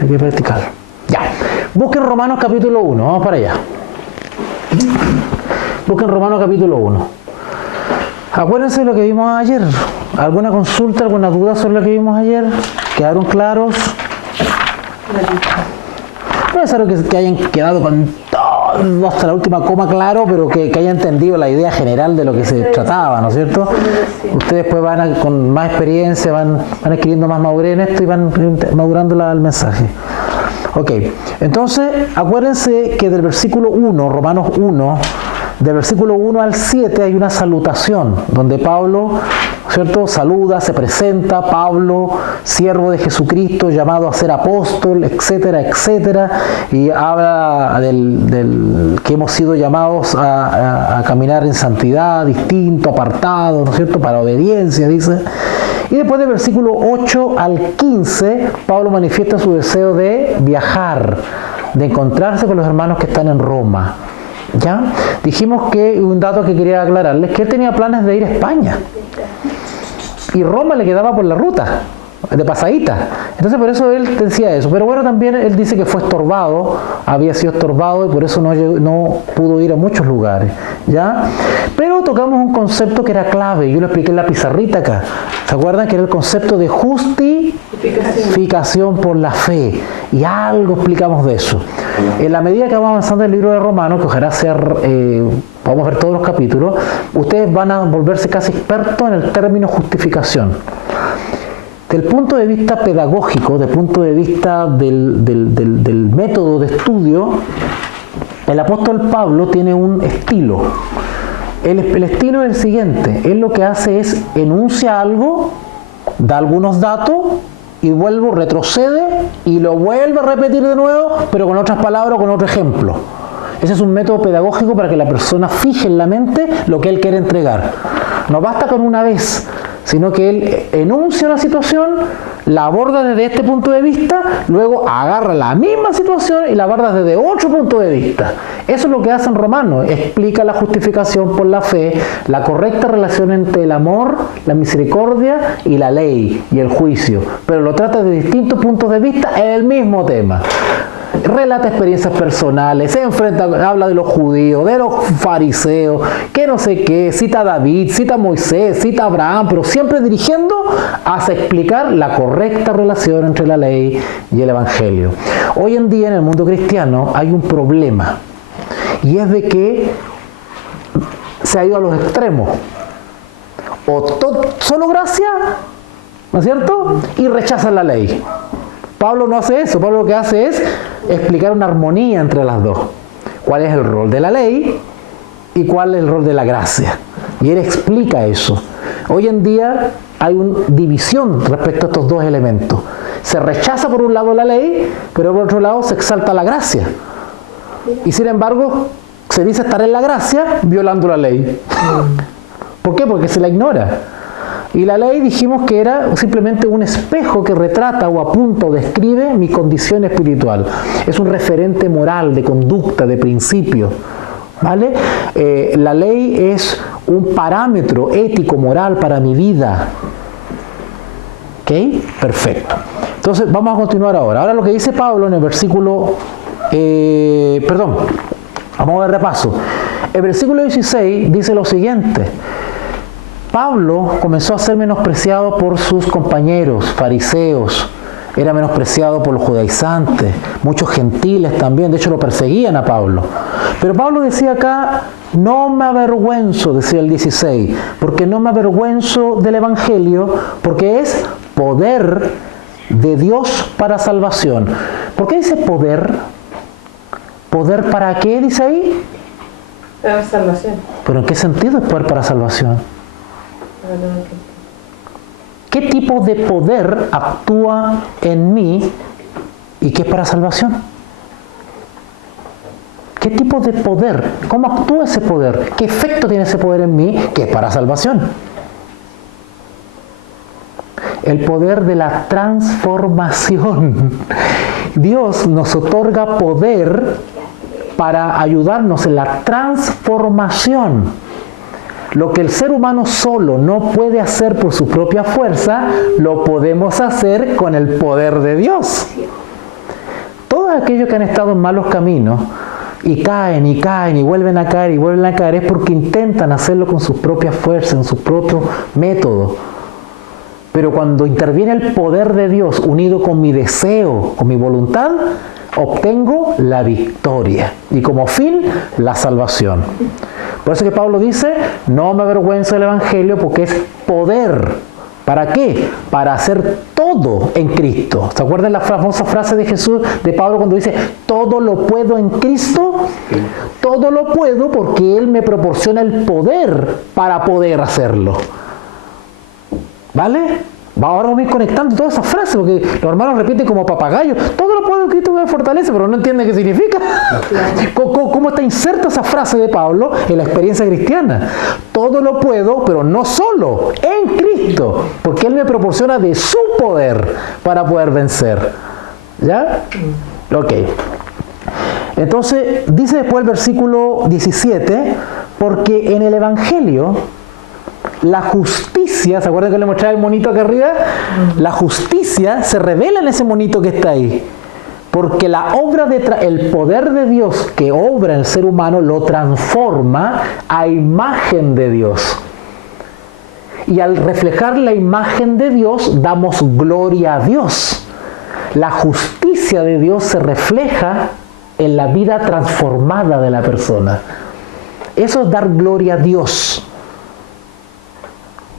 Hay que practicar. Ya. Busquen Romanos capítulo 1. Vamos para allá. Busquen Romanos capítulo 1. Acuérdense de lo que vimos ayer. ¿Alguna consulta, alguna duda sobre lo que vimos ayer? ¿Quedaron claros? No es necesario que hayan quedado con todo hasta la última coma claro, pero que hayan entendido la idea general de lo que se trataba, ¿no es cierto? Ustedes pues con más experiencia, van adquiriendo más madurez en esto y van madurando el mensaje. Ok, entonces acuérdense que del versículo 1, Romanos 1, del versículo 1 al 7 hay una salutación, donde Pablo, ¿cierto?, saluda, se presenta, Pablo, siervo de Jesucristo, llamado a ser apóstol, etcétera, etcétera, y habla del que hemos sido llamados a caminar en santidad, distinto, apartado, ¿no es cierto?, para obediencia, dice. Y después del versículo 8 al 15, Pablo manifiesta su deseo de viajar, de encontrarse con los hermanos que están en Roma. ¿Ya? Dijimos que un dato que quería aclararles, que él tenía planes de ir a España. Y Roma le quedaba por la ruta, de pasadita. Entonces por eso él decía eso. Pero bueno, también él dice que fue estorbado, había sido estorbado y por eso no pudo ir a muchos lugares. ¿Ya? Pero tocamos un concepto que era clave, yo lo expliqué en la pizarrita acá. ¿Se acuerdan? Que era el concepto de justificación por la fe. Y algo explicamos de eso. En la medida que vamos avanzando en el libro de Romanos, que ojalá sea, vamos a ver todos los capítulos, ustedes van a volverse casi expertos en el término justificación. Del punto de vista pedagógico, del punto de vista del método de estudio, el apóstol Pablo tiene un estilo. El estilo es el siguiente. Él lo que hace es enuncia algo, da algunos datos, y retrocede y lo vuelve a repetir de nuevo, pero con otras palabras o con otro ejemplo. Ese es un método pedagógico para que la persona fije en la mente lo que él quiere entregar. No basta con una vez, sino que él enuncia una situación, la aborda desde este punto de vista, luego agarra la misma situación y la aborda desde otro punto de vista. Eso es lo que hace en Romanos, explica la justificación por la fe, la correcta relación entre el amor, la misericordia y la ley y el juicio, pero lo trata de distintos puntos de vista en el mismo tema. Relata experiencias personales, habla de los judíos, de los fariseos, que no sé qué, cita a David, cita a Moisés, cita a Abraham, pero siempre dirigiendo hacia explicar la correcta relación entre la ley y el evangelio. Hoy en día en el mundo cristiano hay un problema, y es de que se ha ido a los extremos. O solo gracia, ¿no es cierto?, y rechazan la ley. Pablo no hace eso. Pablo lo que hace es explicar una armonía entre las dos. ¿Cuál es el rol de la ley y cuál es el rol de la gracia? Y él explica eso. Hoy en día hay una división respecto a estos dos elementos. Se rechaza por un lado la ley, pero por otro lado se exalta la gracia. Y sin embargo, se dice estar en la gracia violando la ley. ¿Por qué? Porque se la ignora. Y la ley dijimos que era simplemente un espejo que retrata o apunta o describe mi condición espiritual. Es un referente moral, de conducta, de principio. ¿Vale? La ley es un parámetro ético, moral para mi vida. ¿Ok? Perfecto. Entonces vamos a continuar ahora. Ahora lo que dice Pablo en el versículo... vamos a ver repaso. El versículo 16 dice lo siguiente. Pablo comenzó a ser menospreciado por sus compañeros fariseos, era menospreciado por los judaizantes, muchos gentiles también, de hecho lo perseguían a Pablo. Pero Pablo decía acá, no me avergüenzo, decía el 16, porque no me avergüenzo del evangelio, porque es poder de Dios para salvación. ¿Por qué dice poder? ¿Poder para qué dice ahí? Para salvación. ¿Pero en qué sentido es poder para salvación? ¿Qué tipo de poder actúa en mí y qué es para salvación? ¿Qué tipo de poder? ¿Cómo actúa ese poder? ¿Qué efecto tiene ese poder en mí que es para salvación? El poder de la transformación. Dios nos otorga poder para ayudarnos en la transformación. Lo que el ser humano solo no puede hacer por su propia fuerza, lo podemos hacer con el poder de Dios. Todos aquellos que han estado en malos caminos y caen y vuelven a caer y vuelven a caer es porque intentan hacerlo con sus propias fuerzas, en su propio método. Pero cuando interviene el poder de Dios unido con mi deseo, con mi voluntad, obtengo la victoria y como fin la salvación. Por eso que Pablo dice, no me avergüenzo del Evangelio porque es poder. ¿Para qué? Para hacer todo en Cristo. ¿Se acuerdan la famosa frase de Jesús, de Pablo, cuando dice, todo lo puedo en Cristo? Todo lo puedo porque Él me proporciona el poder para poder hacerlo. ¿Vale? Ahora vamos a ir conectando todas esas frases, porque los hermanos repiten como papagayos, todo lo puedo en Cristo que me fortalece, pero no entienden qué significa. ¿Cómo está inserta esa frase de Pablo en la experiencia cristiana? Todo lo puedo, pero no solo, en Cristo, porque Él me proporciona de su poder para poder vencer. ¿Ya? Ok. Entonces, dice después el versículo 17, porque en el Evangelio la justicia, ¿se acuerdan que le mostraba el monito acá arriba? La justicia se revela en ese monito que está ahí. Porque la obra el poder de Dios que obra en el ser humano lo transforma a imagen de Dios. Y al reflejar la imagen de Dios, damos gloria a Dios. La justicia de Dios se refleja en la vida transformada de la persona. Eso es dar gloria a Dios.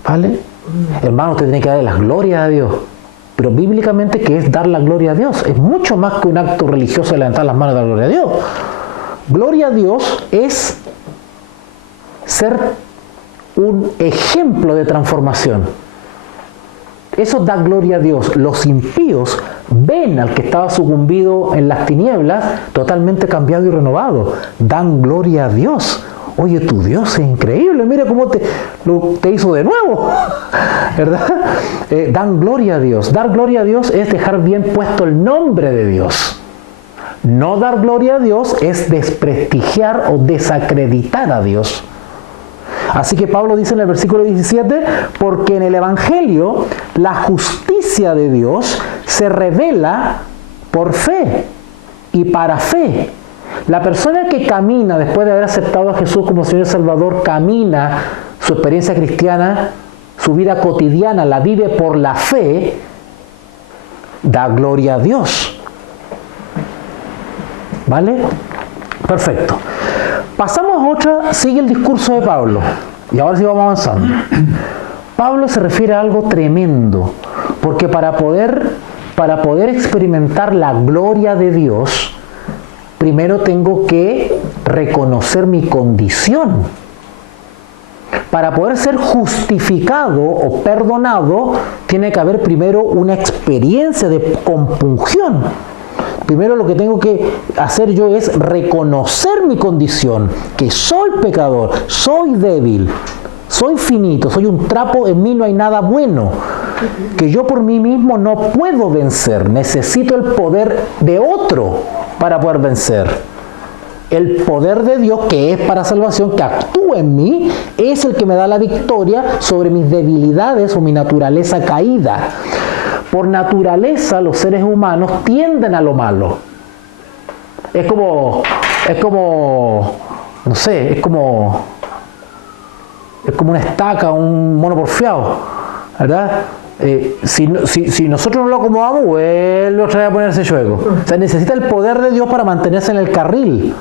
¿Vale? Hermano, usted tiene que darle las glorias a Dios. Pero bíblicamente, ¿qué es dar la gloria a Dios? Es mucho más que un acto religioso de levantar las manos y dar gloria a Dios. Gloria a Dios es ser un ejemplo de transformación. Eso da gloria a Dios. Los impíos ven al que estaba sucumbido en las tinieblas totalmente cambiado y renovado. Dan gloria a Dios. Oye, tu Dios es increíble, mira cómo te hizo de nuevo, ¿verdad? Dan gloria a Dios. Dar gloria a Dios es dejar bien puesto el nombre de Dios. No dar gloria a Dios es desprestigiar o desacreditar a Dios. Así que Pablo dice en el versículo 17, porque en el Evangelio la justicia de Dios se revela por fe y para fe. La persona que camina después de haber aceptado a Jesús como Señor y Salvador, camina su experiencia cristiana, su vida cotidiana, la vive por la fe, da gloria a Dios. ¿Vale? Perfecto. Pasamos a otra, sigue el discurso de Pablo. Y ahora sí vamos avanzando. Pablo se refiere a algo tremendo, porque para poder experimentar la gloria de Dios, primero tengo que reconocer mi condición. Para poder ser justificado o perdonado, tiene que haber primero una experiencia de compunción. Primero lo que tengo que hacer yo es reconocer mi condición, que soy pecador, soy débil, soy finito, soy un trapo, en mí no hay nada bueno, que yo por mí mismo no puedo vencer, necesito el poder de otro para poder vencer. El poder de Dios, que es para salvación, que actúa en mí, es el que me da la victoria sobre mis debilidades o mi naturaleza caída. Por naturaleza, los seres humanos tienden a lo malo. Es como, no sé, es como una estaca, un mono porfiado, ¿verdad? Si nosotros no lo acomodamos, vuelve otra vez a ponerse chueco. O sea, necesita el poder de Dios para mantenerse en el carril.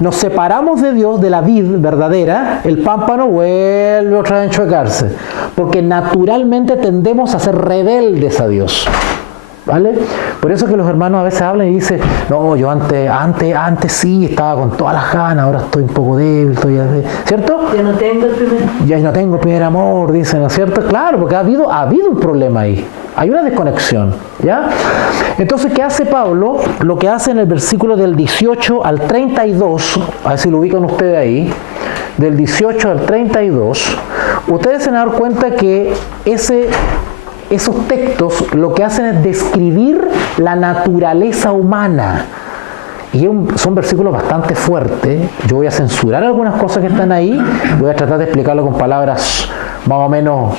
Nos separamos de Dios, de la vid verdadera, el pámpano vuelve otra vez a enchuecarse. Porque naturalmente tendemos a ser rebeldes a Dios. ¿Vale? Por eso que los hermanos a veces hablan y dicen, no, yo antes sí estaba con todas las ganas, ahora estoy un poco débil, ¿cierto? Ya no tengo el primer amor. Ya no tengo el primer amor, dicen, ¿no es cierto? Claro, porque ha habido un problema ahí. Hay una desconexión, ¿ya? Entonces, ¿qué hace Pablo? Lo que hace en el versículo del 18 al 32, a ver si lo ubican ustedes ahí, del 18 al 32, ustedes se van a dar cuenta que esos textos lo que hacen es describir la naturaleza humana. Y son versículos bastante fuertes. Yo voy a censurar algunas cosas que están ahí. Voy a tratar de explicarlo con palabras más o menos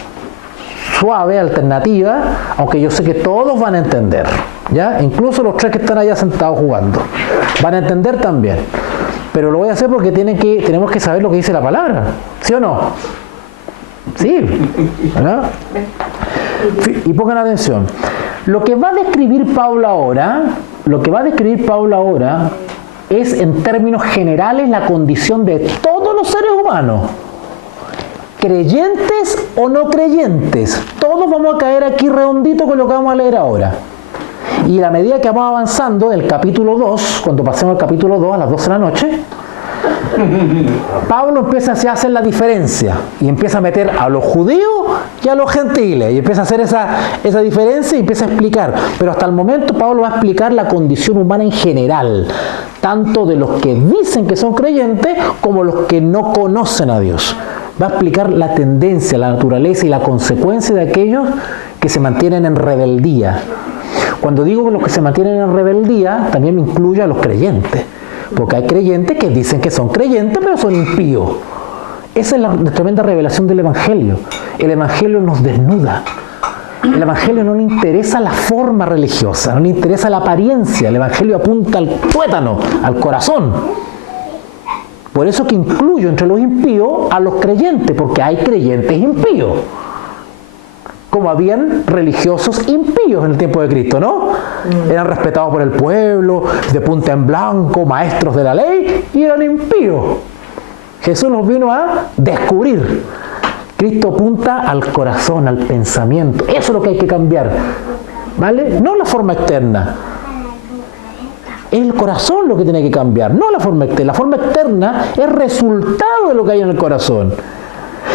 suaves, alternativas, aunque yo sé que todos van a entender, ¿ya? Incluso los tres que están allá sentados jugando van a entender también. Pero lo voy a hacer porque tenemos que saber lo que dice la palabra, ¿sí o no? Sí, ¿verdad? Y pongan atención. Lo que va a describir Pablo ahora es en términos generales la condición de todos los seres humanos. Creyentes o no creyentes, todos vamos a caer aquí redondito con lo que vamos a leer ahora. Y a medida que vamos avanzando del capítulo 2, cuando pasemos al capítulo 2 a las 12 de la noche, Pablo empieza a hacer la diferencia y empieza a meter a los judíos y a los gentiles y empieza a hacer esa diferencia y empieza a explicar. Pero hasta el momento Pablo va a explicar la condición humana en general, tanto de los que dicen que son creyentes como los que no conocen a Dios. Va a explicar la tendencia, la naturaleza y la consecuencia de aquellos que se mantienen en rebeldía. Cuando digo los que se mantienen en rebeldía, también me incluye a los creyentes. Porque hay creyentes que dicen que son creyentes, pero son impíos. Esa es la tremenda revelación del Evangelio. El Evangelio nos desnuda. El Evangelio no le interesa la forma religiosa, no le interesa la apariencia. El Evangelio apunta al tuétano, al corazón. Por eso que incluyo entre los impíos a los creyentes, porque hay creyentes impíos. Como habían religiosos impíos en el tiempo de Cristo, ¿no? Eran respetados por el pueblo, de punta en blanco, maestros de la ley, y eran impíos. Jesús los vino a descubrir. Cristo apunta al corazón, al pensamiento. Eso es lo que hay que cambiar, ¿vale? No la forma externa. Es el corazón lo que tiene que cambiar, no la forma externa. La forma externa es resultado de lo que hay en el corazón.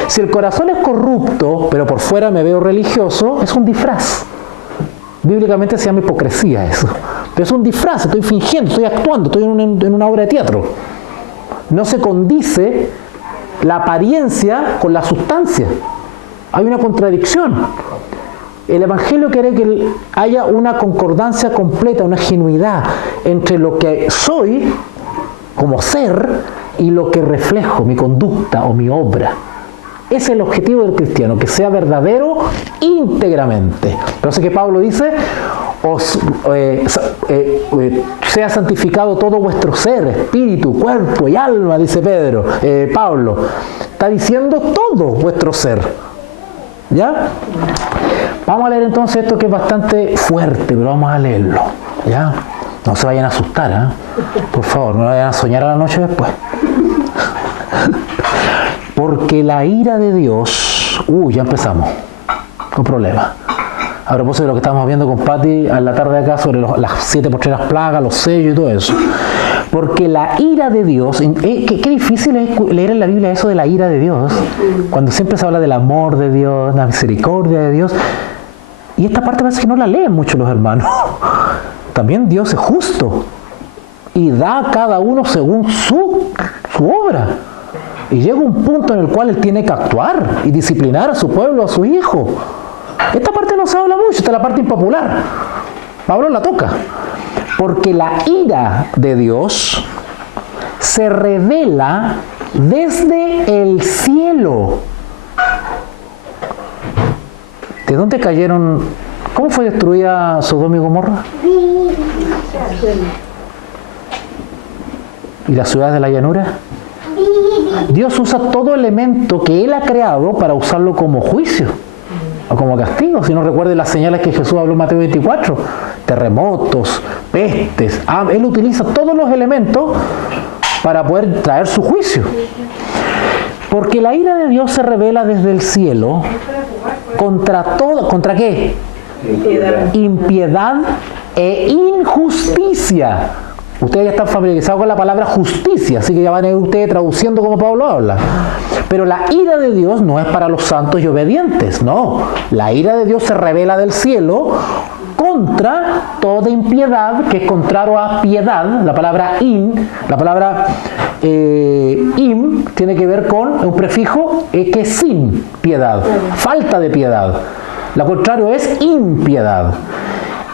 Si el corazón es corrupto, pero por fuera me veo religioso, es un disfraz. Bíblicamente se llama hipocresía eso. Pero es un disfraz, estoy fingiendo, estoy actuando, estoy en una obra de teatro. No se condice la apariencia con la sustancia. Hay una contradicción. El Evangelio quiere que haya una concordancia completa, una genuidad entre lo que soy como ser y lo que reflejo, mi conducta o mi obra. Ese es el objetivo del cristiano, que sea verdadero íntegramente. Por eso que Pablo dice, sea santificado todo vuestro ser, espíritu, cuerpo y alma, dice Pablo. Está diciendo todo vuestro ser. ¿Ya? Vamos a leer entonces esto que es bastante fuerte, pero vamos a leerlo. ¿Ya? No se vayan a asustar, ¿eh? Por favor, no vayan a soñar a la noche después. Porque la ira de Dios... ya empezamos. Con problema. A propósito de lo que estábamos viendo con Patti a la tarde acá sobre las 7 postreras plagas, los sellos y todo eso. Porque la ira de Dios... qué difícil es leer en la Biblia eso de la ira de Dios. Cuando siempre se habla del amor de Dios, la misericordia de Dios. Y esta parte parece que no la leen mucho los hermanos. También Dios es justo. Y da a cada uno según su obra. Y llega un punto en el cual Él tiene que actuar y disciplinar a su pueblo, a su hijo. Esta parte no se habla mucho, esta es la parte impopular. Pablo la toca. Porque la ira de Dios se revela desde el cielo. ¿De dónde cayeron? ¿Cómo fue destruida Sodoma y Gomorra? ¿Y las ciudades de la llanura? Dios usa todo elemento que Él ha creado para usarlo como juicio o como castigo. Si no recuerden las señales que Jesús habló en Mateo 24, terremotos, pestes. Él utiliza todos los elementos para poder traer su juicio. Porque la ira de Dios se revela desde el cielo contra todo. ¿Contra qué? Impiedad e injusticia. Ustedes ya están familiarizados con la palabra justicia, así que ya van a ir ustedes traduciendo como Pablo habla. Pero la ira de Dios no es para los santos y obedientes, no. La ira de Dios se revela del cielo contra toda impiedad, que es contrario a piedad. La palabra im tiene que ver con un prefijo que es sin piedad, falta de piedad. Lo contrario es impiedad.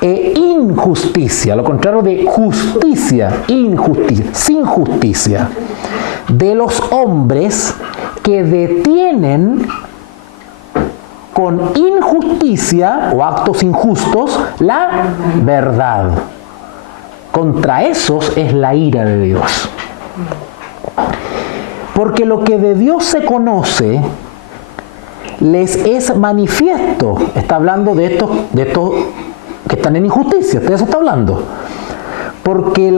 e injusticia, lo contrario de justicia, injusticia, sin justicia, de los hombres que detienen con injusticia o actos injustos la verdad. Contra esos es la ira de Dios. Porque lo que de Dios se conoce les es manifiesto. Está hablando de estos que están en injusticia, de eso está hablando. Porque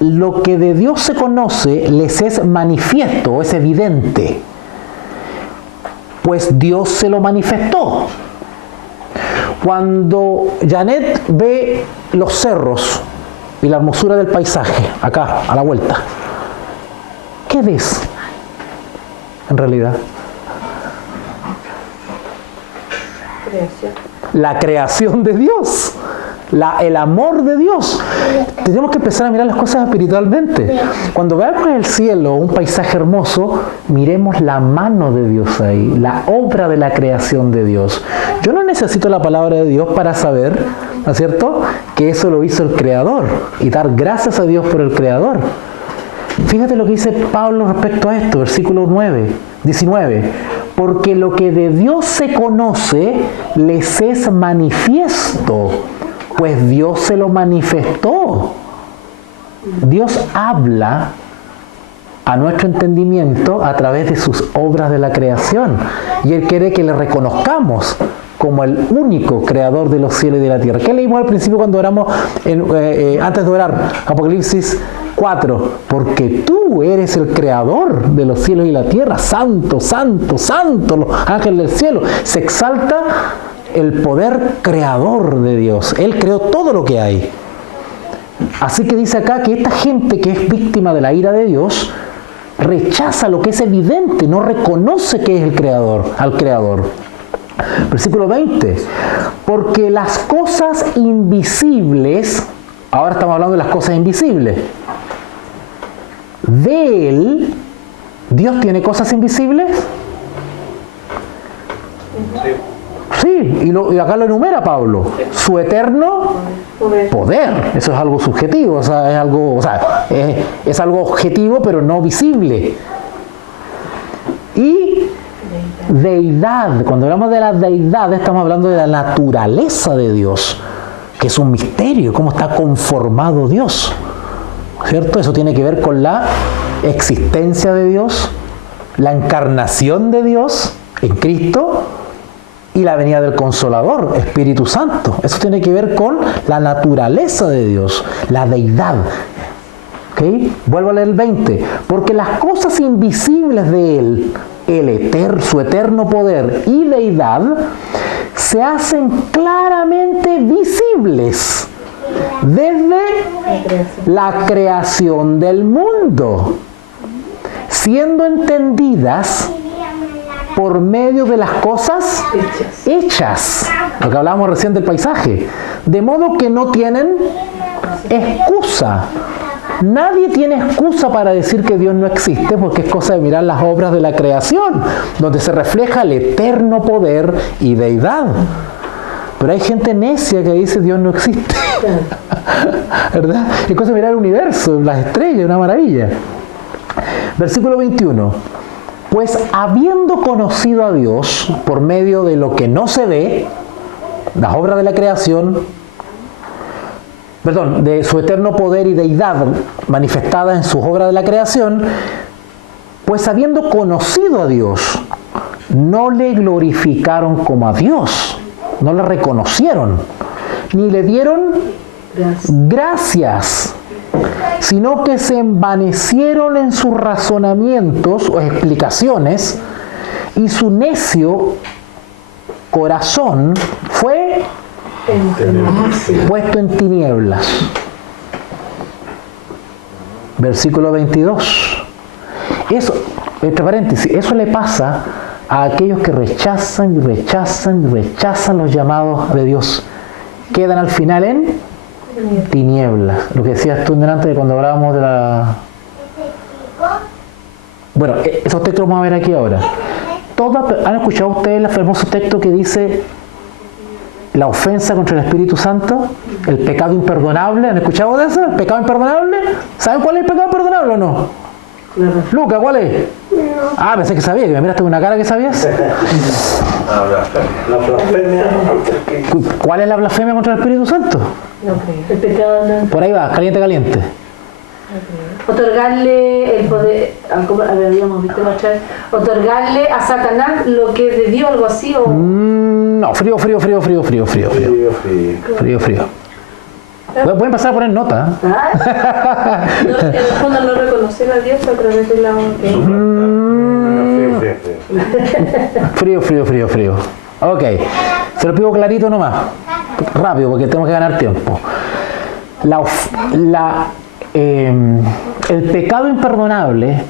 lo que de Dios se conoce les es manifiesto, es evidente. Pues Dios se lo manifestó. Cuando Janet ve los cerros y la hermosura del paisaje, acá, a la vuelta, ¿qué ves en realidad? Creación. La creación de Dios, el amor de Dios. Tenemos que empezar a mirar las cosas espiritualmente. Cuando veamos el cielo, un paisaje hermoso, miremos la mano de Dios ahí, la obra de la creación de Dios. Yo no necesito la palabra de Dios para saber, ¿no es cierto?, que eso lo hizo el Creador y dar gracias a Dios por el Creador. Fíjate lo que dice Pablo respecto a esto, versículo 19. Porque lo que de Dios se conoce les es manifiesto, pues Dios se lo manifestó. Dios habla a nuestro entendimiento a través de sus obras de la creación. Y Él quiere que le reconozcamos como el único creador de los cielos y de la tierra. ¿Qué leímos al principio cuando oramos, antes de orar? Apocalipsis 4. Porque tú eres el creador de los cielos y la tierra. Santo, santo, santo, los ángeles del cielo. Se exalta el poder creador de Dios. Él creó todo lo que hay. Así que dice acá que esta gente que es víctima de la ira de Dios rechaza lo que es evidente, no reconoce que es el creador, al creador. Versículo 20. Porque las cosas invisibles, ahora estamos hablando de las cosas invisibles, de Él, ¿Dios tiene cosas invisibles? Sí, y acá lo enumera Pablo. Su eterno poder. Eso es algo subjetivo, es algo objetivo, pero no visible. Y deidad. Cuando hablamos de la deidad, estamos hablando de la naturaleza de Dios, que es un misterio, cómo está conformado Dios. ¿Cierto? Eso tiene que ver con la existencia de Dios, la encarnación de Dios en Cristo y la venida del Consolador, Espíritu Santo. Eso tiene que ver con la naturaleza de Dios, la deidad. ¿Okay? Vuelvo a leer el 20. Porque las cosas invisibles de Él, su eterno poder y deidad, se hacen claramente visibles desde la creación del mundo, siendo entendidas por medio de las cosas hechas. Lo que hablábamos recién del paisaje. De modo que no tienen excusa. Nadie tiene excusa para decir que Dios no existe, porque es cosa de mirar las obras de la creación, donde se refleja el eterno poder y deidad. Pero hay gente necia que dice Dios no existe. ¿Verdad? Es cosa de mirar el universo, las estrellas, una maravilla. Versículo 21. Pues habiendo conocido a Dios por medio de lo que no se ve, las obras de la creación, de su eterno poder y deidad manifestada en sus obras de la creación, pues habiendo conocido a Dios, no le glorificaron como a Dios, no le reconocieron, ni le dieron gracias, sino que se envanecieron en sus razonamientos o explicaciones, y su necio corazón fue puesto en tinieblas. Versículo 22. Eso, entre paréntesis, eso le pasa a aquellos que rechazan y rechazan y rechazan los llamados de Dios. Quedan al final en tinieblas. Lo que decías tú delante de cuando hablábamos de la... Bueno, esos textos los vamos a ver aquí ahora. ¿Han escuchado ustedes el famoso texto que dice: la ofensa contra el Espíritu Santo, el pecado imperdonable. ¿Han escuchado de eso? ¿El pecado imperdonable? ¿Saben cuál es el pecado imperdonable o no? Claro. Luca, ¿cuál es? Ah, pensé que sabía, que me miraste con una cara que sabías. La blasfemia. ¿Cuál es la blasfemia contra el Espíritu Santo? No creo. El pecado no. Por ahí va, caliente, caliente. Otorgarle el poder, como habíamos visto la otra vez, otorgarle a Satanás lo que es de Dios, algo así, o No, frío. Pueden pasar a poner nota. ¿ah? No, en el fondo no reconocer a Dios a través de la Frío. Ok, se lo pido clarito nomás. Rápido, porque tengo que ganar tiempo. El pecado imperdonable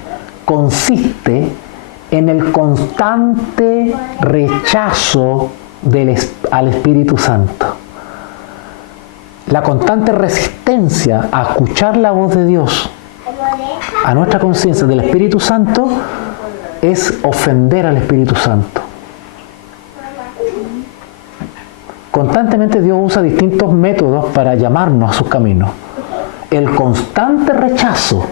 consiste en el constante rechazo al Espíritu Santo. La constante resistencia a escuchar la voz de Dios, a nuestra conciencia del Espíritu Santo, es ofender al Espíritu Santo. Constantemente Dios usa distintos métodos para llamarnos a sus caminos. El constante rechazo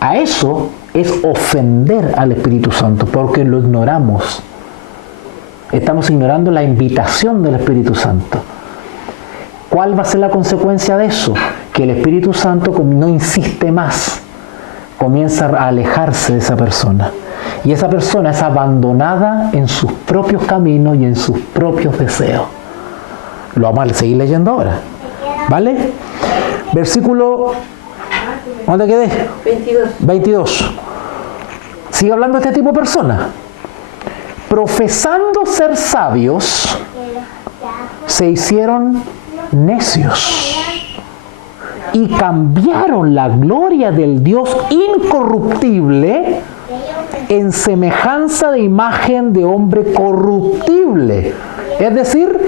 a eso es ofender al Espíritu Santo, porque lo ignoramos. Estamos ignorando la invitación del Espíritu Santo. ¿Cuál va a ser la consecuencia de eso? Que el Espíritu Santo no insiste más, comienza a alejarse de esa persona. Y esa persona es abandonada en sus propios caminos y en sus propios deseos. Lo vamos a seguir leyendo ahora. ¿Vale? Versículo, ¿dónde quedé? 22. Sigue hablando de este tipo de personas. Profesando ser sabios, se hicieron necios y cambiaron la gloria del Dios incorruptible en semejanza de imagen de hombre corruptible. Es decir,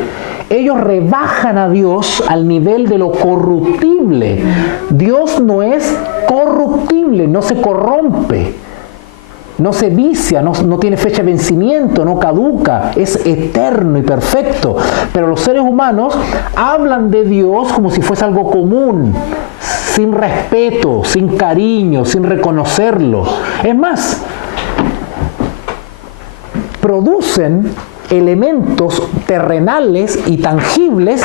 ellos rebajan a Dios al nivel de lo corruptible. Dios no es corruptible, no se corrompe, no se vicia, no tiene fecha de vencimiento, no caduca, es eterno y perfecto. Pero los seres humanos hablan de Dios como si fuese algo común, sin respeto, sin cariño, sin reconocerlo. Es más, producen elementos terrenales y tangibles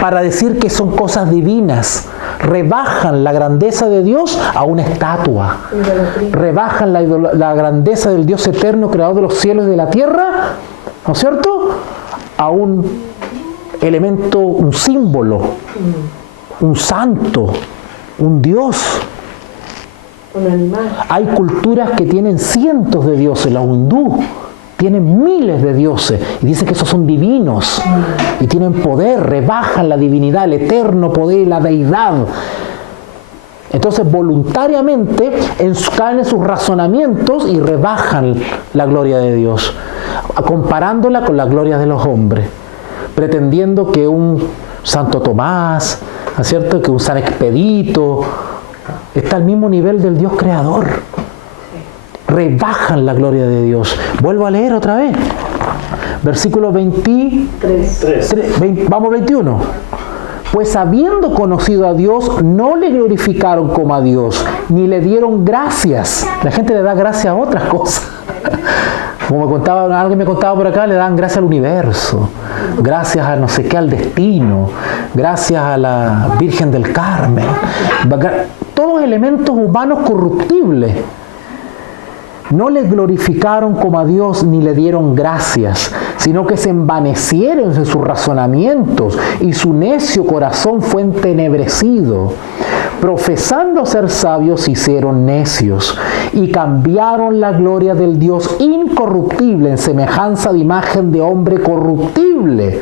para decir que son cosas divinas. Rebajan la grandeza de Dios a una estatua. Rebajan la grandeza del Dios eterno, creador de los cielos y de la tierra, ¿no es cierto?, a un elemento, un símbolo, un santo, un Dios. un animal. Hay culturas que tienen cientos de dioses. La hindú tienen miles de dioses y dicen que esos son divinos y tienen poder, rebajan la divinidad, el eterno poder y la deidad. Entonces voluntariamente caen en sus razonamientos y rebajan la gloria de Dios, comparándola con la gloria de los hombres, pretendiendo que un Santo Tomás, ¿no es cierto?, que un San Expedito está al mismo nivel del Dios creador. Rebajan la gloria de Dios. Vuelvo a leer otra vez. Versículo 21. Pues habiendo conocido a Dios, no le glorificaron como a Dios, ni le dieron gracias. La gente le da gracias a otras cosas. Como alguien me contaba por acá, le dan gracias al universo, gracias a no sé qué, al destino, gracias a la Virgen del Carmen. Todos elementos humanos corruptibles. No le glorificaron como a Dios ni le dieron gracias, sino que se envanecieron en sus razonamientos y su necio corazón fue entenebrecido. Profesando ser sabios, se hicieron necios y cambiaron la gloria del Dios incorruptible en semejanza de imagen de hombre corruptible,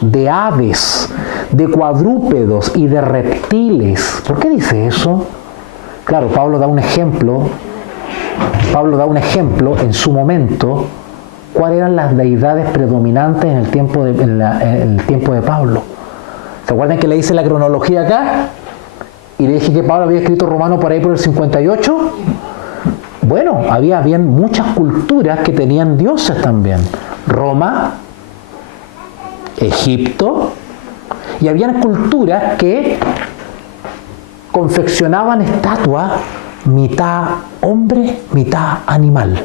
de aves, de cuadrúpedos y de reptiles. ¿Por qué dice eso? Claro, Pablo da un ejemplo en su momento, cuáles eran las deidades predominantes en el tiempo de Pablo. ¿Se acuerdan que le hice la cronología acá? Y le dije que Pablo había escrito Romanos por ahí por el 58. Bueno, había bien muchas culturas que tenían dioses también. Roma, Egipto, y habían culturas que confeccionaban estatuas mitad hombre, mitad animal.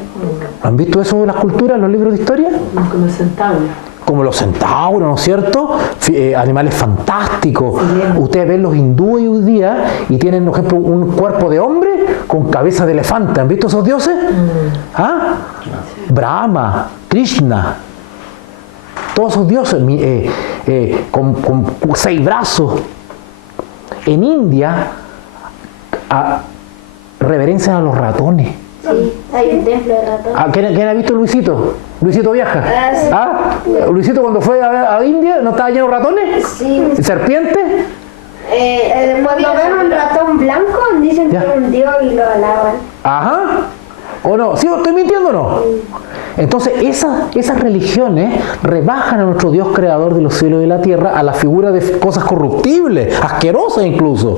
¿Han visto eso de las culturas en los libros de historia? Como los centauros. Como los centauros, ¿no es cierto? Animales fantásticos. Sí. Ustedes ven los hindúes hoy día y tienen, por ejemplo, un cuerpo de hombre con cabeza de elefante. ¿Han visto esos dioses? ¿Ah? Brahma, Krishna, todos esos dioses con 6 brazos. En India reverencian a los ratones. Sí, hay un templo de ratones. ¿Quién ha visto Luisito? Luisito viaja. Sí. Luisito cuando fue a India, ¿no estaba lleno de ratones? Sí. ¿Serpientes? Cuando ven un ratón blanco, dicen que es un dios y lo alaban. Ajá. ¿O no? ¿Sí estoy mintiendo o no? Entonces esas religiones rebajan a nuestro Dios creador de los cielos y de la tierra a la figura de cosas corruptibles, asquerosas incluso.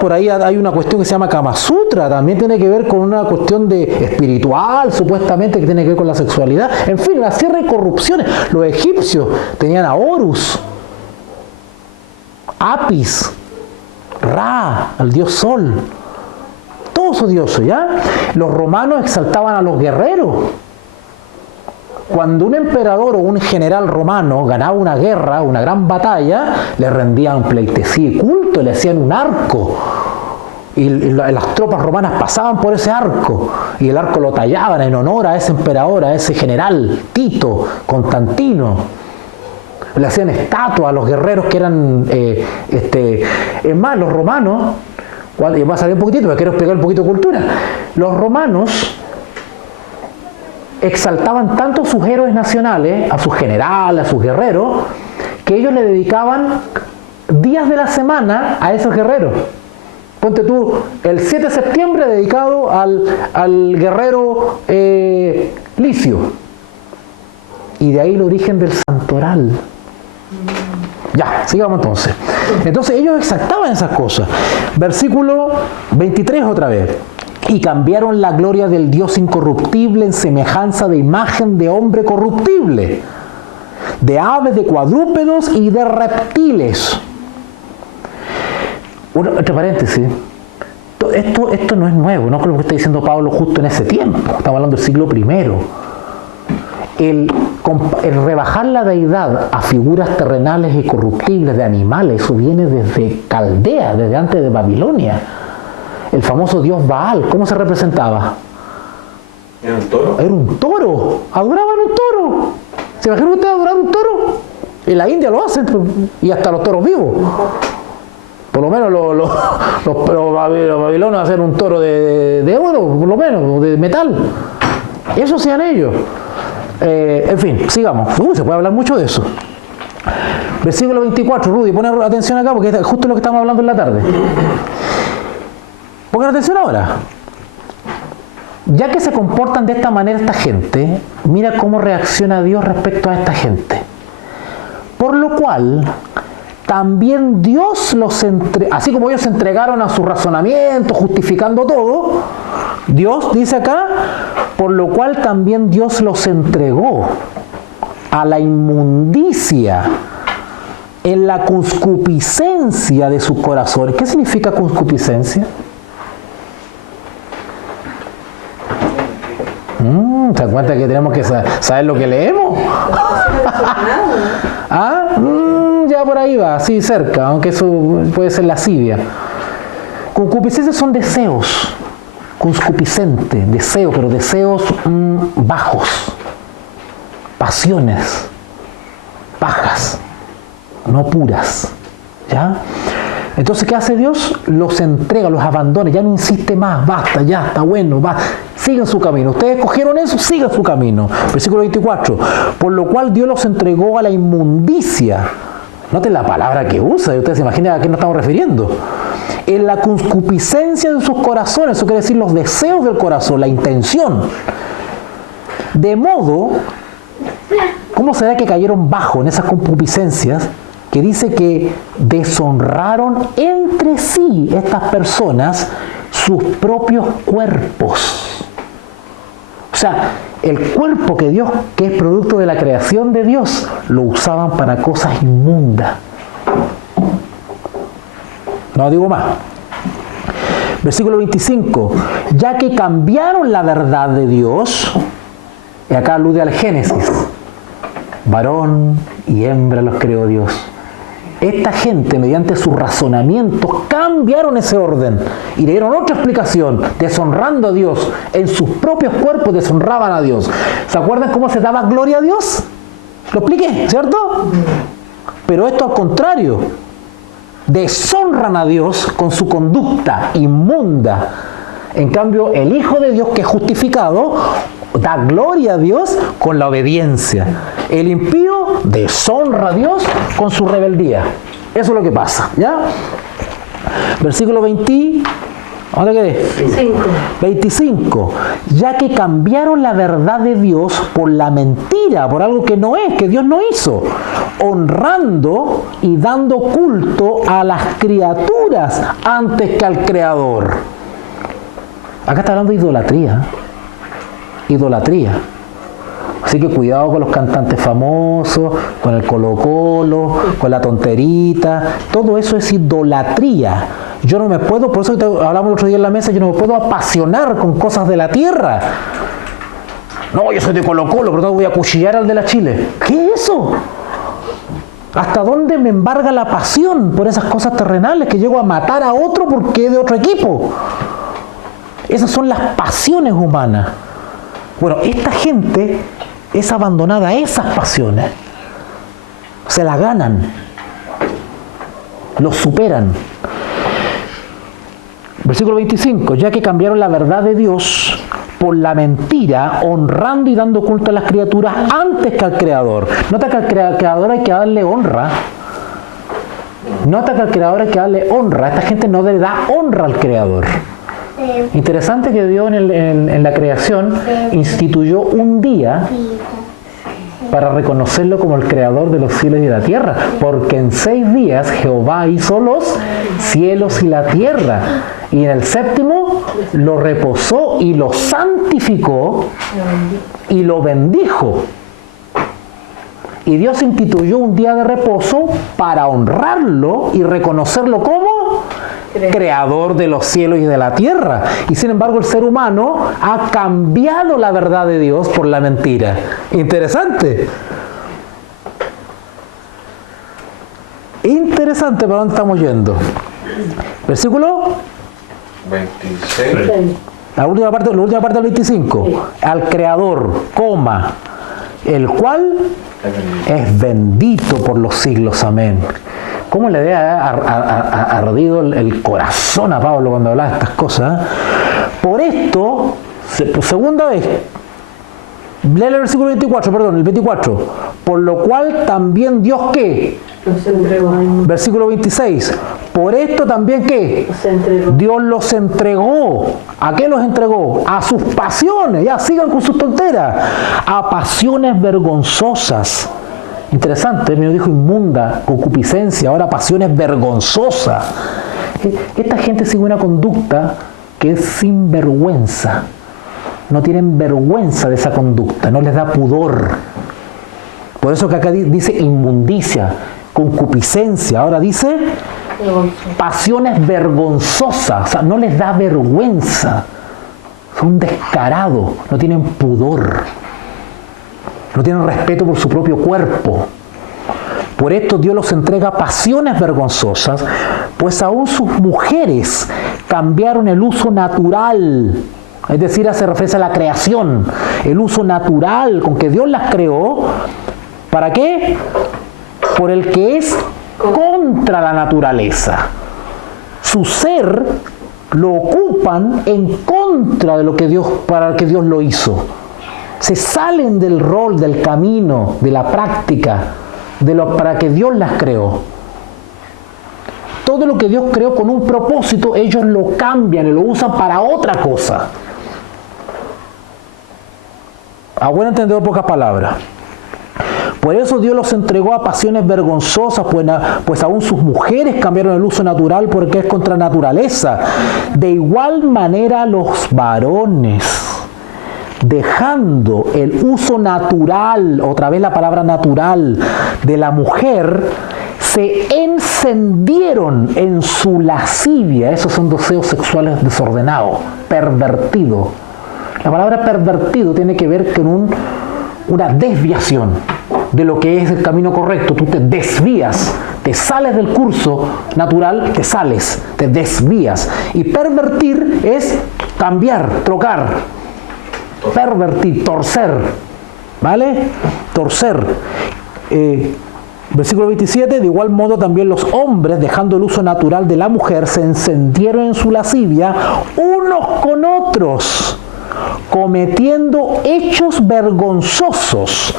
Por ahí hay una cuestión que se llama Kama Sutra, también tiene que ver con una cuestión de espiritual, supuestamente, que tiene que ver con la sexualidad. En fin, una serie de corrupciones. Los egipcios tenían a Horus, Apis, Ra, al dios Sol. Todos esos dioses, ¿ya? Los romanos exaltaban a los guerreros. Cuando un emperador o un general romano ganaba una guerra, una gran batalla, le rendían pleitesía y culto, le hacían un arco. Y las tropas romanas pasaban por ese arco, y el arco lo tallaban en honor a ese emperador, a ese general, Tito, Constantino. Le hacían estatuas a los guerreros que eran... Es más, los romanos, y voy a salir un poquitito, porque quiero explicar un poquito de cultura. Los romanos exaltaban tanto a sus héroes nacionales, a sus generales, a sus guerreros, que ellos le dedicaban días de la semana a esos guerreros. Ponte tú, el 7 de septiembre dedicado al guerrero Licio. Y de ahí el origen del santoral. Ya, sigamos entonces. Entonces ellos exaltaban esas cosas. Versículo 23 otra vez. Y cambiaron la gloria del Dios incorruptible en semejanza de imagen de hombre corruptible, de aves, de cuadrúpedos y de reptiles. Entre paréntesis, esto no es nuevo, no es lo que está diciendo Pablo justo en ese tiempo. Estamos hablando del siglo I. El rebajar la deidad a figuras terrenales y corruptibles de animales, eso viene desde Caldea, desde antes de Babilonia. El famoso dios Baal, ¿cómo se representaba? ¿Era un toro? Era un toro, adoraban un toro. ¿Se imaginan ustedes adorar un toro? En la India lo hacen, y hasta los toros vivos. Por lo menos los babilonios hacen un toro de oro, por lo menos, de metal. Eso hacían ellos. En fin, sigamos. Se puede hablar mucho de eso. Versículo 24, Rudy, pon atención acá porque es justo lo que estamos hablando en la tarde. Pongan atención ahora. Ya que se comportan de esta manera esta gente, mira cómo reacciona Dios respecto a esta gente. Por lo cual, también Dios así como ellos se entregaron a su razonamiento, justificando todo, Dios dice acá, por lo cual también Dios los entregó a la inmundicia en la concupiscencia de sus corazones. ¿Qué significa concupiscencia? ¿Se dan cuenta que tenemos que saber lo que leemos? Ya por ahí va, sí, cerca, aunque eso puede ser lascivia. Concupiscencia son deseos, concupiscente, deseo, pero deseos bajos, pasiones, bajas, no puras, ¿ya? Entonces, ¿qué hace Dios? Los entrega, los abandona, ya no insiste más, basta, ya, está bueno, va, sigan su camino. Ustedes cogieron eso, sigan su camino. Versículo 24, por lo cual Dios los entregó a la inmundicia. Noten la palabra que usa, y ustedes se imaginan a qué nos estamos refiriendo. En la concupiscencia de sus corazones, eso quiere decir los deseos del corazón, la intención. De modo, ¿cómo será que cayeron bajo en esas concupiscencias? Que dice que deshonraron entre sí estas personas sus propios cuerpos. O sea, el cuerpo que Dios, que es producto de la creación de Dios, lo usaban para cosas inmundas. No digo más. Versículo 25. Ya que cambiaron la verdad de Dios, y acá alude al Génesis, varón y hembra los creó Dios. Esta gente, mediante sus razonamientos, cambiaron ese orden y le dieron otra explicación, deshonrando a Dios. En sus propios cuerpos deshonraban a Dios. ¿Se acuerdan cómo se daba gloria a Dios? Lo expliqué, ¿cierto? Pero esto al contrario, deshonran a Dios con su conducta inmunda. En cambio, el Hijo de Dios, que es justificado, da gloria a Dios con la obediencia. El impío deshonra a Dios con su rebeldía. Eso es lo que pasa, ¿ya? Versículo 20. ¿Dónde quedé? 25. Ya que cambiaron la verdad de Dios por la mentira, por algo que no es, que Dios no hizo, honrando y dando culto a las criaturas antes que al Creador. Acá está hablando de idolatría. Idolatría. Así que cuidado con los cantantes famosos, con el Colo-Colo, con la tonterita. Todo eso es idolatría. Yo no me puedo, por eso hablamos el otro día en la mesa, yo no me puedo apasionar con cosas de la tierra. No, yo soy de Colo-Colo, pero no voy a cuchillar al de la Chile. ¿Qué es eso? ¿Hasta dónde me embarga la pasión por esas cosas terrenales que llego a matar a otro porque es de otro equipo? Esas son las pasiones humanas. Bueno, esta gente es abandonada a esas pasiones. Se las ganan. Los superan. Versículo 25. Ya que cambiaron la verdad de Dios por la mentira, honrando y dando culto a las criaturas antes que al Creador. Nota que al Creador hay que darle honra. Nota que al Creador hay que darle honra. Esta gente no le da honra al Creador. Interesante que Dios en la creación instituyó un día para reconocerlo como el creador de los cielos y de la tierra, porque en 6 días Jehová hizo los cielos y la tierra, y en el séptimo lo reposó y lo santificó y lo bendijo. Y Dios instituyó un día de reposo para honrarlo y reconocerlo como creador de los cielos y de la tierra. Y sin embargo el ser humano ha cambiado la verdad de Dios por la mentira. Interesante. Interesante para dónde estamos yendo. Versículo 26. La última parte del 25. Al Creador, coma, el cual es bendito por los siglos. Amén. ¿Cómo le ha ardido el corazón a Pablo cuando hablaba de estas cosas? Por esto, segunda vez, lee el versículo 24, perdón, el 24. Por lo cual también Dios, ¿qué? Los entregó. Versículo 26. Por esto también, ¿qué? Los entregó. Dios los entregó. ¿A qué los entregó? A sus pasiones. Ya sigan con sus tonteras. A pasiones vergonzosas. Interesante, me dijo inmunda, concupiscencia, ahora pasiones vergonzosas. Esta gente sigue una conducta que es sin vergüenza. No tienen vergüenza de esa conducta, no les da pudor. Por eso que acá dice inmundicia, concupiscencia, ahora dice pasiones vergonzosas, o sea, no les da vergüenza. Son descarados, no tienen pudor. No tienen respeto por su propio cuerpo. Por esto Dios los entrega pasiones vergonzosas, pues aún sus mujeres cambiaron el uso natural. Es decir, hace referencia a la creación. El uso natural con que Dios las creó. ¿Para qué? Por el que es contra la naturaleza. Su ser lo ocupan en contra de lo que Dios, para que Dios lo hizo. Se salen del rol, del camino, de la práctica, para que Dios las creó. Todo lo que Dios creó con un propósito, ellos lo cambian y lo usan para otra cosa. A buen entendedor, pocas palabras. Por eso Dios los entregó a pasiones vergonzosas, pues aún sus mujeres cambiaron el uso natural porque es contra naturaleza. De igual manera los varones dejando el uso natural, otra vez la palabra natural, de la mujer, se encendieron en su lascivia. Esos son deseos sexuales desordenados, pervertidos. La palabra pervertido tiene que ver con una desviación de lo que es el camino correcto. Tú te desvías, te sales del curso natural, te desvías. Y pervertir es cambiar, trocar. Pervertir, torcer. ¿Vale? Torcer. Versículo 27, de igual modo también los hombres, dejando el uso natural de la mujer, se encendieron en su lascivia unos con otros, cometiendo hechos vergonzosos,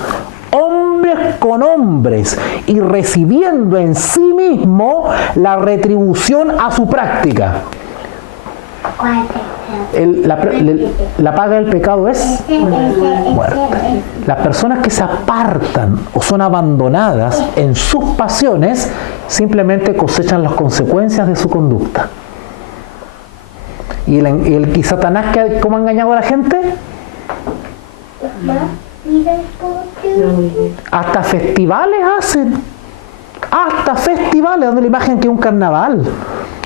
hombres con hombres, y recibiendo en sí mismo la retribución a su práctica. La paga del pecado es muerte. Las personas que se apartan o son abandonadas en sus pasiones simplemente cosechan las consecuencias de su conducta. ¿Y Satanás cómo ha engañado a la gente? Hasta festivales hacen. Hasta festivales, dando la imagen que es un carnaval.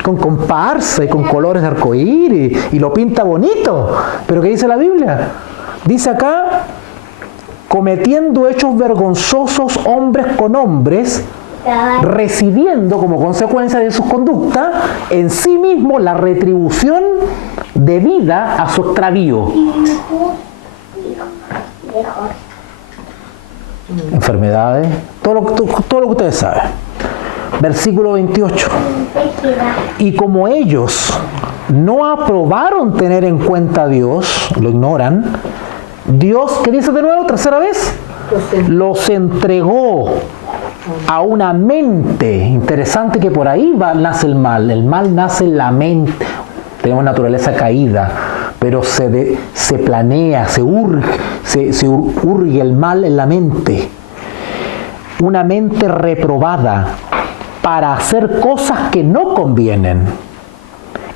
Con comparsa y con colores de arcoíris y lo pinta bonito. Pero ¿qué dice la Biblia? Dice acá, cometiendo hechos vergonzosos hombres con hombres, recibiendo como consecuencia de sus conductas en sí mismo la retribución debida a su extravío. Enfermedades, todo lo que ustedes saben. Versículo 28. Y como ellos no aprobaron tener en cuenta a Dios, lo ignoran, Dios, ¿qué dice de nuevo? Tercera vez, los entregó a una mente. Interesante que por ahí nace el mal. El mal nace en la mente. Tenemos naturaleza caída, pero se planea, se urge el mal en la mente. Una mente reprobada para hacer cosas que no convienen,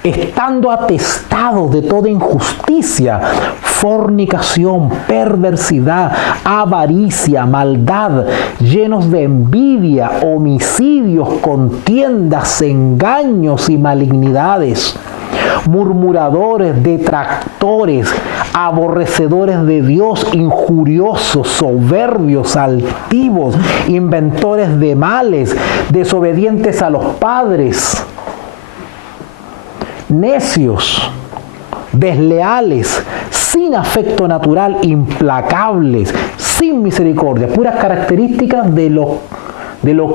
estando atestados de toda injusticia, fornicación, perversidad, avaricia, maldad, llenos de envidia, homicidios, contiendas, engaños y malignidades, murmuradores, detractores, aborrecedores de Dios, injuriosos, soberbios, altivos, inventores de males, desobedientes a los padres, necios, desleales, sin afecto natural, implacables, sin misericordia. Puras características de lo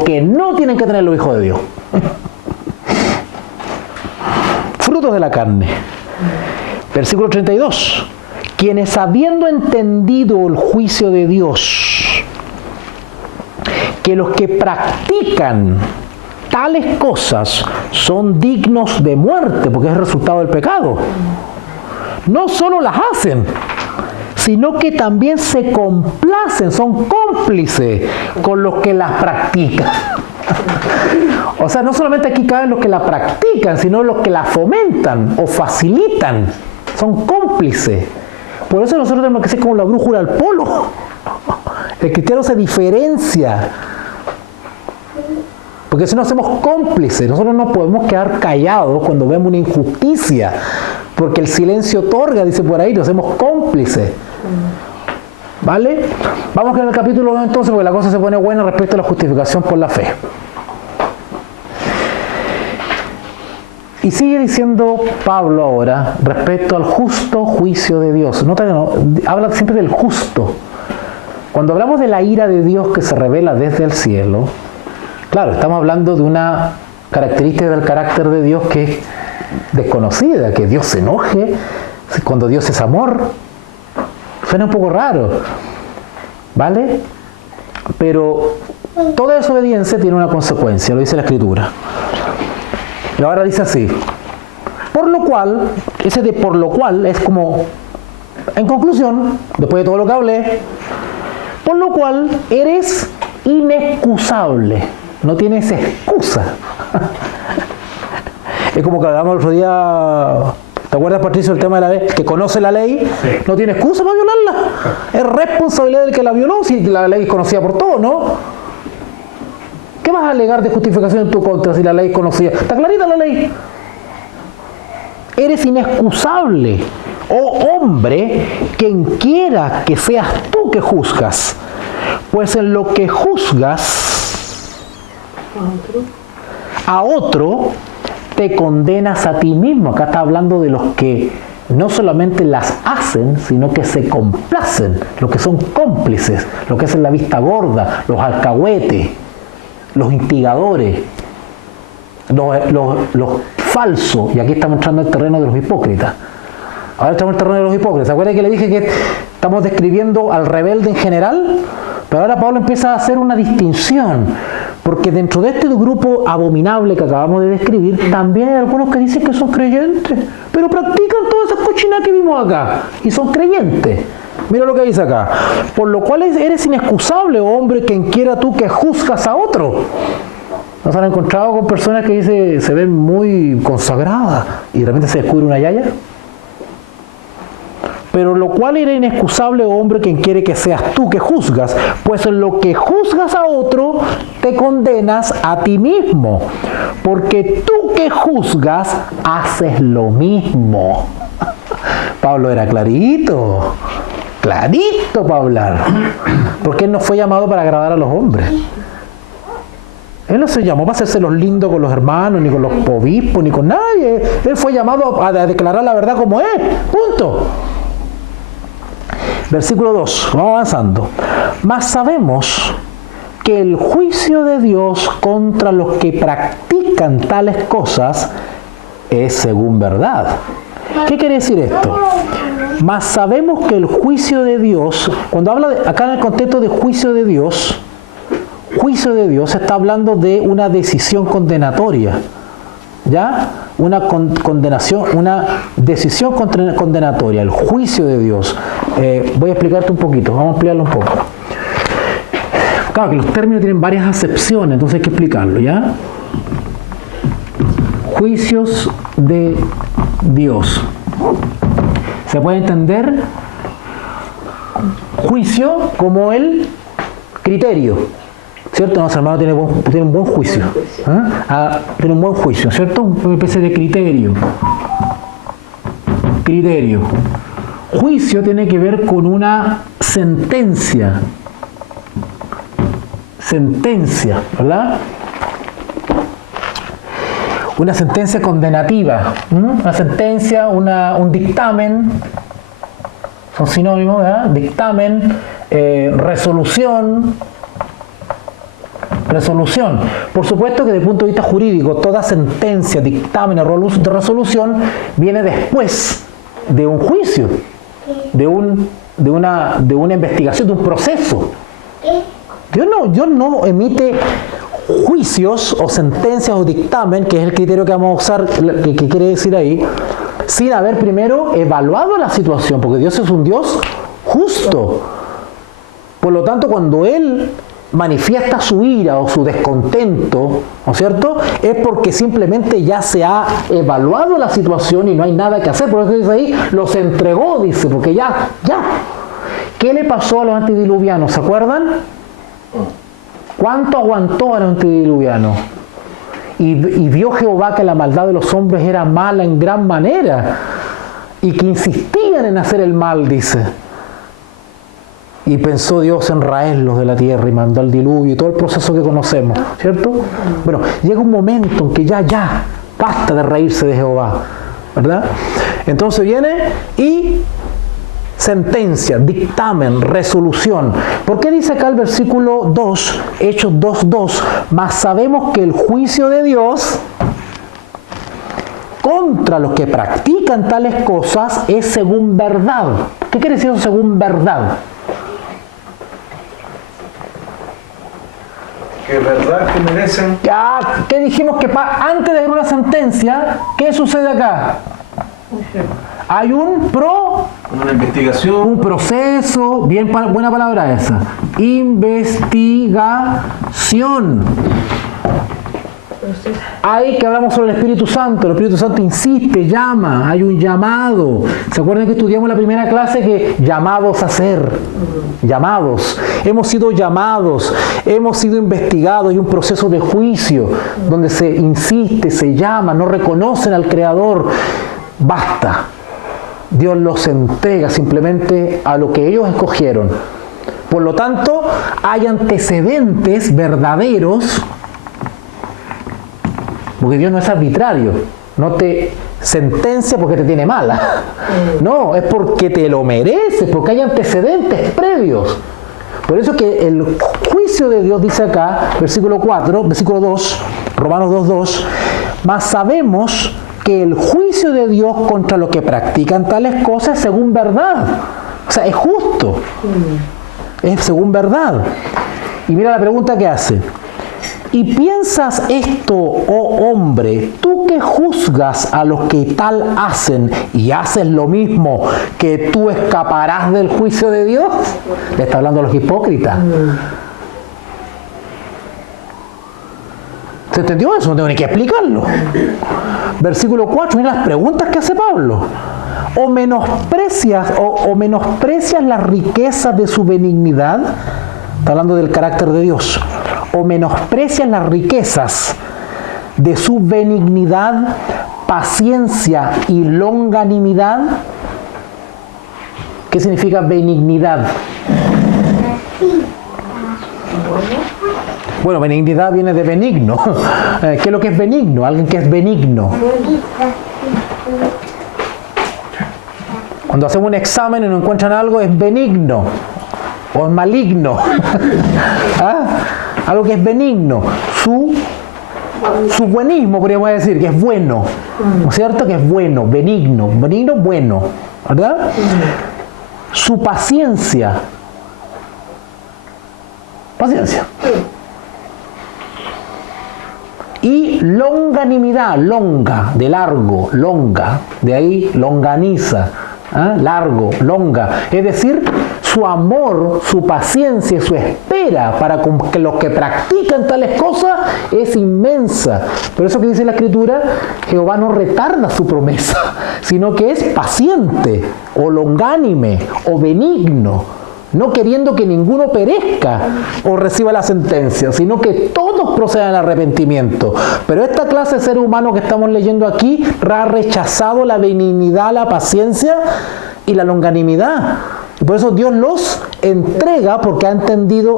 que no tienen que tener los hijos de Dios. Frutos de la carne. Versículo 32. Quienes habiendo entendido el juicio de Dios, que los que practican tales cosas son dignos de muerte, porque es el resultado del pecado, no solo las hacen, sino que también se complacen, son cómplices con los que las practican. O sea, no solamente aquí caben los que la practican, sino los que la fomentan o facilitan. Son cómplices. Por eso nosotros tenemos que ser como la brújula al polo. El cristiano se diferencia. Porque si no hacemos cómplices, nosotros no podemos quedar callados cuando vemos una injusticia. Porque el silencio otorga, dice por ahí, nos hacemos cómplices. ¿Vale? Vamos con el capítulo 1 entonces, porque la cosa se pone buena respecto a la justificación por la fe. Y sigue diciendo Pablo ahora respecto al justo juicio de Dios. Nota que no, habla siempre del justo. Cuando hablamos de la ira de Dios que se revela desde el cielo, claro, estamos hablando de una característica del carácter de Dios que es desconocida, que Dios se enoje cuando Dios es amor. Suena un poco raro, ¿vale? Pero toda desobediencia tiene una consecuencia, lo dice la Escritura. Y ahora dice así, por lo cual, ese de por lo cual es como, en conclusión, después de todo lo que hablé, por lo cual eres inexcusable, no tienes excusa. Es como que hablamos el otro día ¿Te acuerdas, Patricio, el tema de la ley? El que conoce la ley no tiene excusa para violarla. Es responsabilidad del que la violó, si la ley es conocida por todos, ¿no? ¿Qué vas a alegar de justificación en tu contra si la ley es conocida? Está clarita la ley. Eres inexcusable, oh hombre, quien quiera que seas tú que juzgas, pues en lo que juzgas a otro, te condenas a ti mismo. Acá está hablando de los que no solamente las hacen, sino que se complacen, los que son cómplices, los que hacen la vista gorda, los alcahuetes, los instigadores, los falsos. Y aquí estamos entrando al terreno de los hipócritas. Ahora estamos en el terreno de los hipócritas. ¿Se acuerdan que le dije que estamos describiendo al rebelde en general? Pero ahora Pablo empieza a hacer una distinción, porque dentro de este grupo abominable que acabamos de describir, también hay algunos que dicen que son creyentes, pero practican todas esas cochinadas que vimos acá, y son creyentes. Mira lo que dice acá. Por lo cual eres inexcusable, oh hombre, quien quiera tú que juzgas a otro. ¿Nos han encontrado con personas que se ven muy consagradas y de repente se descubre una yaya? Pero lo cual era inexcusable, hombre, quien quiere que seas tú que juzgas, pues en lo que juzgas a otro, te condenas a ti mismo, porque tú que juzgas, haces lo mismo. Pablo era clarito para hablar, porque él no fue llamado para agradar a los hombres. Él no se llamó para hacerse los lindos con los hermanos, ni con los obispos, ni con nadie. Él fue llamado a declarar la verdad como es. Punto. Versículo 2, vamos avanzando. Mas sabemos que el juicio de Dios contra los que practican tales cosas es según verdad. ¿Qué quiere decir esto? Mas sabemos que el juicio de Dios, cuando habla acá en el contexto de juicio de Dios está hablando de una decisión condenatoria. ¿Ya? Una condenación, una decisión condenatoria, el juicio de Dios. Voy a explicarte un poquito, vamos a ampliarlo un poco. Claro que los términos tienen varias acepciones, entonces hay que explicarlo, ¿ya? Juicios de Dios. Se puede entender juicio como el criterio. ¿Cierto? Nuestro hermano tiene un buen juicio. Tiene un buen juicio, ¿cierto? Una especie de criterio. Criterio. Juicio tiene que ver con una sentencia. Sentencia, ¿verdad? Una sentencia condenativa. Una sentencia, un dictamen. Son sinónimos, ¿verdad? Dictamen, resolución. Resolución. Por supuesto que desde el punto de vista jurídico, toda sentencia, dictamen o resolución viene después de un juicio, de una investigación, de un proceso. Dios no emite juicios o sentencias o dictamen, que es el criterio que vamos a usar, que quiere decir ahí, sin haber primero evaluado la situación, porque Dios es un Dios justo. Por lo tanto, cuando Él manifiesta su ira o su descontento, ¿no es cierto? Es porque simplemente ya se ha evaluado la situación y no hay nada que hacer. Por eso dice ahí, los entregó, dice, porque ya. ¿Qué le pasó a los antediluvianos? ¿Se acuerdan? ¿Cuánto aguantó a los antediluvianos? Y vio Jehová que la maldad de los hombres era mala en gran manera y que insistían en hacer el mal, dice. Y pensó Dios en raerlos de la tierra y mandó el diluvio y todo el proceso que conocemos, ¿cierto? Bueno, llega un momento en que ya, basta de reírse de Jehová, ¿verdad? Entonces viene y sentencia, dictamen, resolución. ¿Por qué dice acá el versículo 2, Hechos 2:2? Mas sabemos que el juicio de Dios contra los que practican tales cosas es según verdad. ¿Qué quiere decir eso, según verdad? Que es verdad que merecen. ¿Qué dijimos? Que antes de haber una sentencia, ¿qué sucede acá? Hay una investigación, un proceso, buena palabra esa, investigación. Ahí que hablamos sobre el Espíritu Santo. El Espíritu Santo insiste, llama, hay un llamado. ¿Se acuerdan que estudiamos en la primera clase que llamados a ser? Llamados. Hemos sido llamados, hemos sido investigados. Hay un proceso de juicio donde se insiste, se llama, no reconocen al Creador. Basta. Dios los entrega simplemente a lo que ellos escogieron. Por lo tanto, hay antecedentes verdaderos, porque Dios no es arbitrario, no te sentencia porque te tiene mala. No, es porque te lo mereces, porque hay antecedentes previos. Por eso que el juicio de Dios dice acá, versículo 4, versículo 2, Romanos 2:2, mas sabemos que el juicio de Dios contra los que practican tales cosas es según verdad. O sea, es justo. Es según verdad. Y mira la pregunta que hace. ¿Y piensas esto, oh hombre, tú que juzgas a los que tal hacen y haces lo mismo, que tú escaparás del juicio de Dios? Le está hablando a los hipócritas. ¿Se entendió eso? No tengo ni que explicarlo. Versículo 4, mira las preguntas que hace Pablo. ¿O menosprecias las riquezas de su benignidad? Está hablando del carácter de Dios. ¿O menosprecias las riquezas de su benignidad, paciencia y longanimidad? ¿Qué significa benignidad? Bueno, benignidad viene de benigno. ¿Qué es lo que es benigno? Alguien que es benigno. Cuando hacemos un examen y no encuentran algo, es benigno o es maligno. ¿Ah? Algo que es benigno. Su buenismo, podríamos decir, que es bueno. ¿No es cierto? Que es bueno, benigno. Benigno, bueno. ¿Verdad? Su paciencia. Paciencia. Y longanimidad, longa, de largo, longa, de ahí longaniza, ¿eh? Largo, longa. Es decir, su amor, su paciencia, su espera para que los que practican tales cosas es inmensa. Por eso que dice la Escritura, Jehová no retarda su promesa, sino que es paciente, o longánime, o benigno. No queriendo que ninguno perezca o reciba la sentencia, sino que todos procedan al arrepentimiento. Pero esta clase de ser humano que estamos leyendo aquí ha rechazado la benignidad, la paciencia y la longanimidad. Y por eso Dios los entrega porque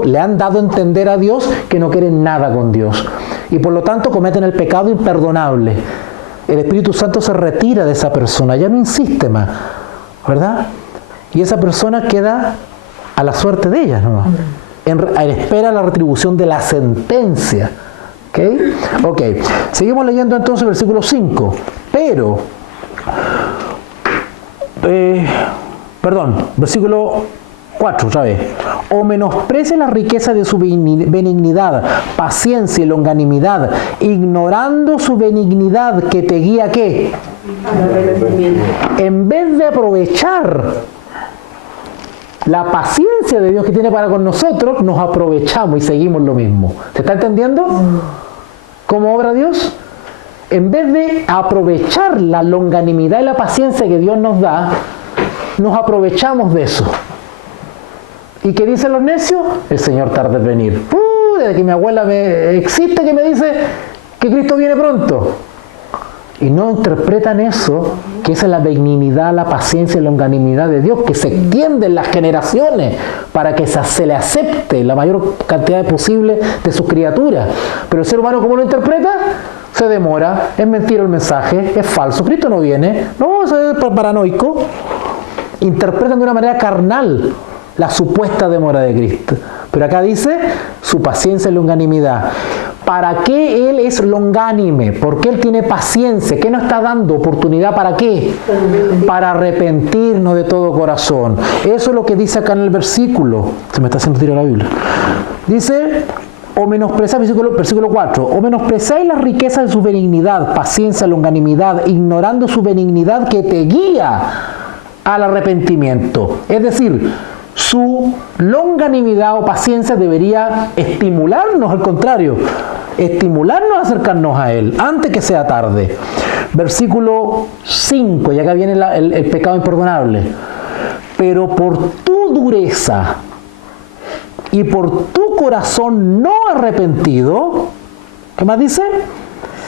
le han dado a entender a Dios que no quieren nada con Dios. Y por lo tanto cometen el pecado imperdonable. El Espíritu Santo se retira de esa persona, ya no insiste más, ¿verdad? Y esa persona queda a la suerte de ellas, ¿no? En espera la retribución de la sentencia. ¿Ok? Seguimos leyendo entonces el versículo 5. Pero, versículo 4 otra vez. O menosprecia la riqueza de su benignidad, paciencia y longanimidad, ignorando su benignidad que te guía, ¿qué? En vez de aprovechar la paciencia de Dios que tiene para con nosotros, nos aprovechamos y seguimos lo mismo. ¿Se está entendiendo cómo obra Dios? En vez de aprovechar la longanimidad y la paciencia que Dios nos da, nos aprovechamos de eso. ¿Y qué dicen los necios? El Señor tarda en venir. Desde que mi abuela existe que me dice que Cristo viene pronto. Y no interpretan eso, que esa es la benignidad, la paciencia y la longanimidad de Dios, que se extiende en las generaciones para que se le acepte la mayor cantidad posible de sus criaturas. Pero el ser humano, ¿cómo lo interpreta? Se demora, es mentira el mensaje, es falso, Cristo no viene. No, eso es paranoico. Interpretan de una manera carnal la supuesta demora de Cristo. Pero acá dice su paciencia y longanimidad. ¿Para qué Él es longánime? ¿Por qué Él tiene paciencia? ¿Qué nos está dando oportunidad? ¿Para qué? Para arrepentirnos de todo corazón. Eso es lo que dice acá en el versículo. Se me está haciendo tiro la Biblia. Dice, o menosprezáis, versículo 4, o menosprezáis las riquezas de su benignidad, paciencia, longanimidad, ignorando su benignidad que te guía al arrepentimiento. Es decir, su longanimidad o paciencia debería estimularnos, al contrario, estimularnos a acercarnos a Él antes que sea tarde. Versículo 5, y acá viene el pecado imperdonable. Pero por tu dureza y por tu corazón no arrepentido, ¿qué más dice?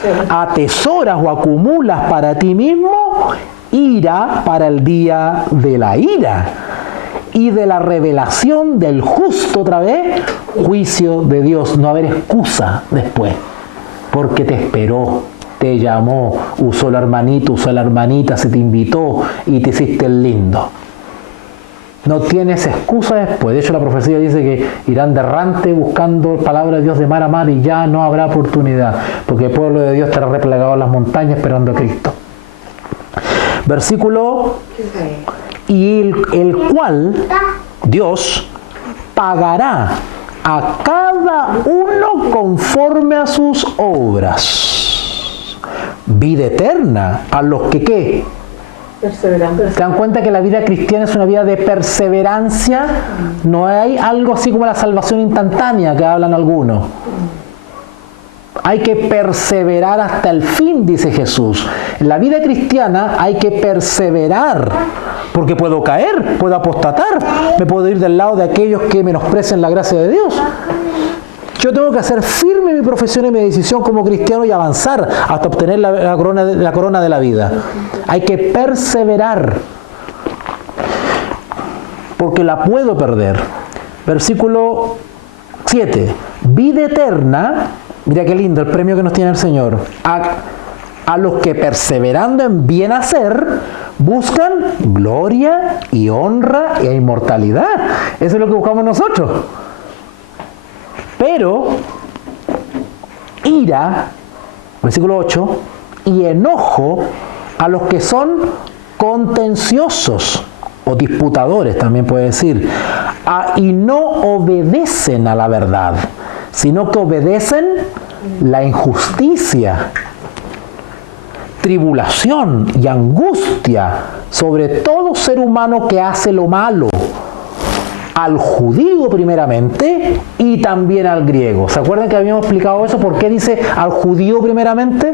Sí. Atesoras o acumulas para ti mismo ira para el día de la ira y de la revelación del justo, otra vez, juicio de Dios. No haber excusa después, porque te esperó, te llamó, usó la hermanita, usó la hermanita, se te invitó y te hiciste el lindo. No tienes excusa después. De hecho, la profecía dice que irán de errante buscando palabra de Dios de mar a mar y ya no habrá oportunidad, porque el pueblo de Dios estará replegado en las montañas esperando a Cristo. Versículo: y el cual Dios pagará a cada uno conforme a sus obras. Vida eterna a los que ¿qué? Perseverancia. ¿Se dan cuenta que la vida cristiana es una vida de perseverancia? No hay algo así como la salvación instantánea que hablan algunos. Hay que perseverar hasta el fin, dice Jesús. En la vida cristiana hay que perseverar, porque puedo caer, puedo apostatar, me puedo ir del lado de aquellos que menosprecian la gracia de Dios. Yo tengo que hacer firme mi profesión y mi decisión como cristiano y avanzar hasta obtener la corona de la vida. Hay que perseverar, porque la puedo perder. Versículo 7. Vida eterna. Mira qué lindo el premio que nos tiene el Señor. A los que perseverando en bien hacer, buscan gloria y honra e inmortalidad. Eso es lo que buscamos nosotros. Pero ira, versículo 8, y enojo a los que son contenciosos o disputadores, también puede decir, y no obedecen a la verdad, sino que obedecen la injusticia, tribulación y angustia sobre todo ser humano que hace lo malo, al judío primeramente y también al griego. ¿Se acuerdan que habíamos explicado eso? ¿Por qué dice al judío primeramente?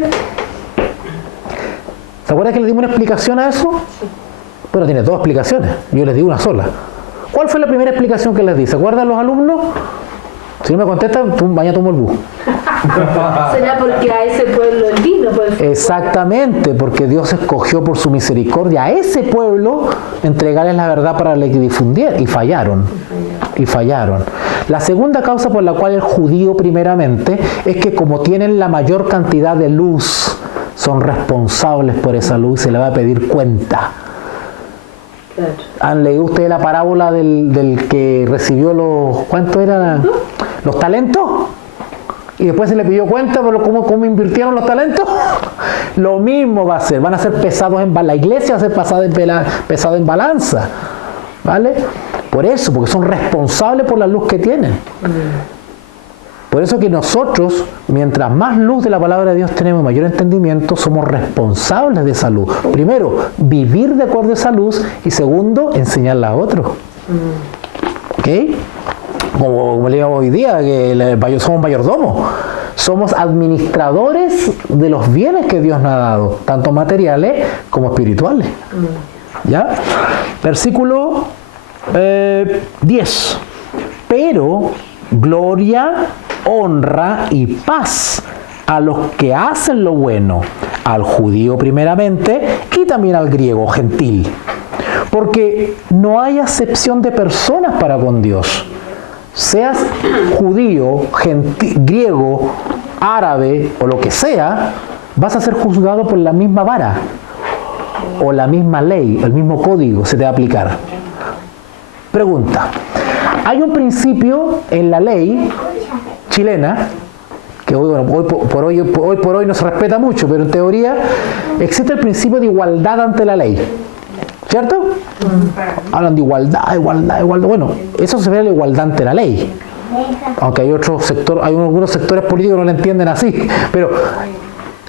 ¿Se acuerdan que le dimos una explicación a eso? Bueno, tiene dos explicaciones. Yo les di una sola. ¿Cuál fue la primera explicación que les di? ¿Se acuerdan los alumnos? Si no me contestan, mañana tomo el bus. Será porque a ese pueblo él vino. Exactamente, porque Dios escogió por su misericordia a ese pueblo entregarles la verdad para que difundieran, y fallaron. La segunda causa por la cual el judío primeramente es que como tienen la mayor cantidad de luz, son responsables por esa luz y se le va a pedir cuenta. Claro. ¿Han leído ustedes la parábola del que recibió ¿cuánto era? Los talentos? Y después se le pidió cuenta por cómo invirtieron los talentos. Lo mismo va a ser, van a ser pesados la iglesia va a ser pesada en balanza, ¿vale? Por eso, porque son responsables por la luz que tienen. Por eso que nosotros, mientras más luz de la palabra de Dios tenemos, mayor entendimiento, somos responsables de esa luz. Primero, vivir de acuerdo a esa luz, y segundo, enseñarla a otros. ¿Ok? Como le digo hoy día, que somos mayordomos. Somos administradores de los bienes que Dios nos ha dado, tanto materiales como espirituales. ¿Ya? Versículo 10. Pero gloria, honra y paz a los que hacen lo bueno, al judío primeramente y también al griego gentil. Porque no hay acepción de personas para con Dios. Seas judío, griego, árabe o lo que sea, vas a ser juzgado por la misma vara o la misma ley, el mismo código se te va a aplicar. Pregunta: hay un principio en la ley chilena que hoy por hoy no se respeta mucho, pero en teoría existe el principio de igualdad ante la ley, ¿cierto? Hablan de igualdad. Bueno, eso se ve en la igualdad ante la ley. Aunque hay algunos sectores políticos que no lo entienden así. Pero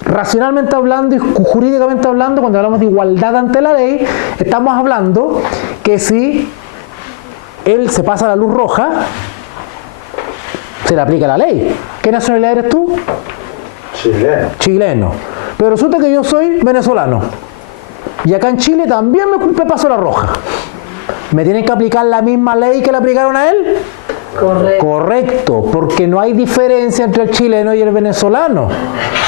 racionalmente hablando y jurídicamente hablando, cuando hablamos de igualdad ante la ley, estamos hablando que si él se pasa la luz roja, se le aplica la ley. ¿Qué nacionalidad eres tú? Chileno. Chileno. Pero resulta que yo soy venezolano. Y acá en Chile también me pasó la roja. ¿Me tienen que aplicar la misma ley que le aplicaron a él? Correcto. Correcto, porque no hay diferencia entre el chileno y el venezolano.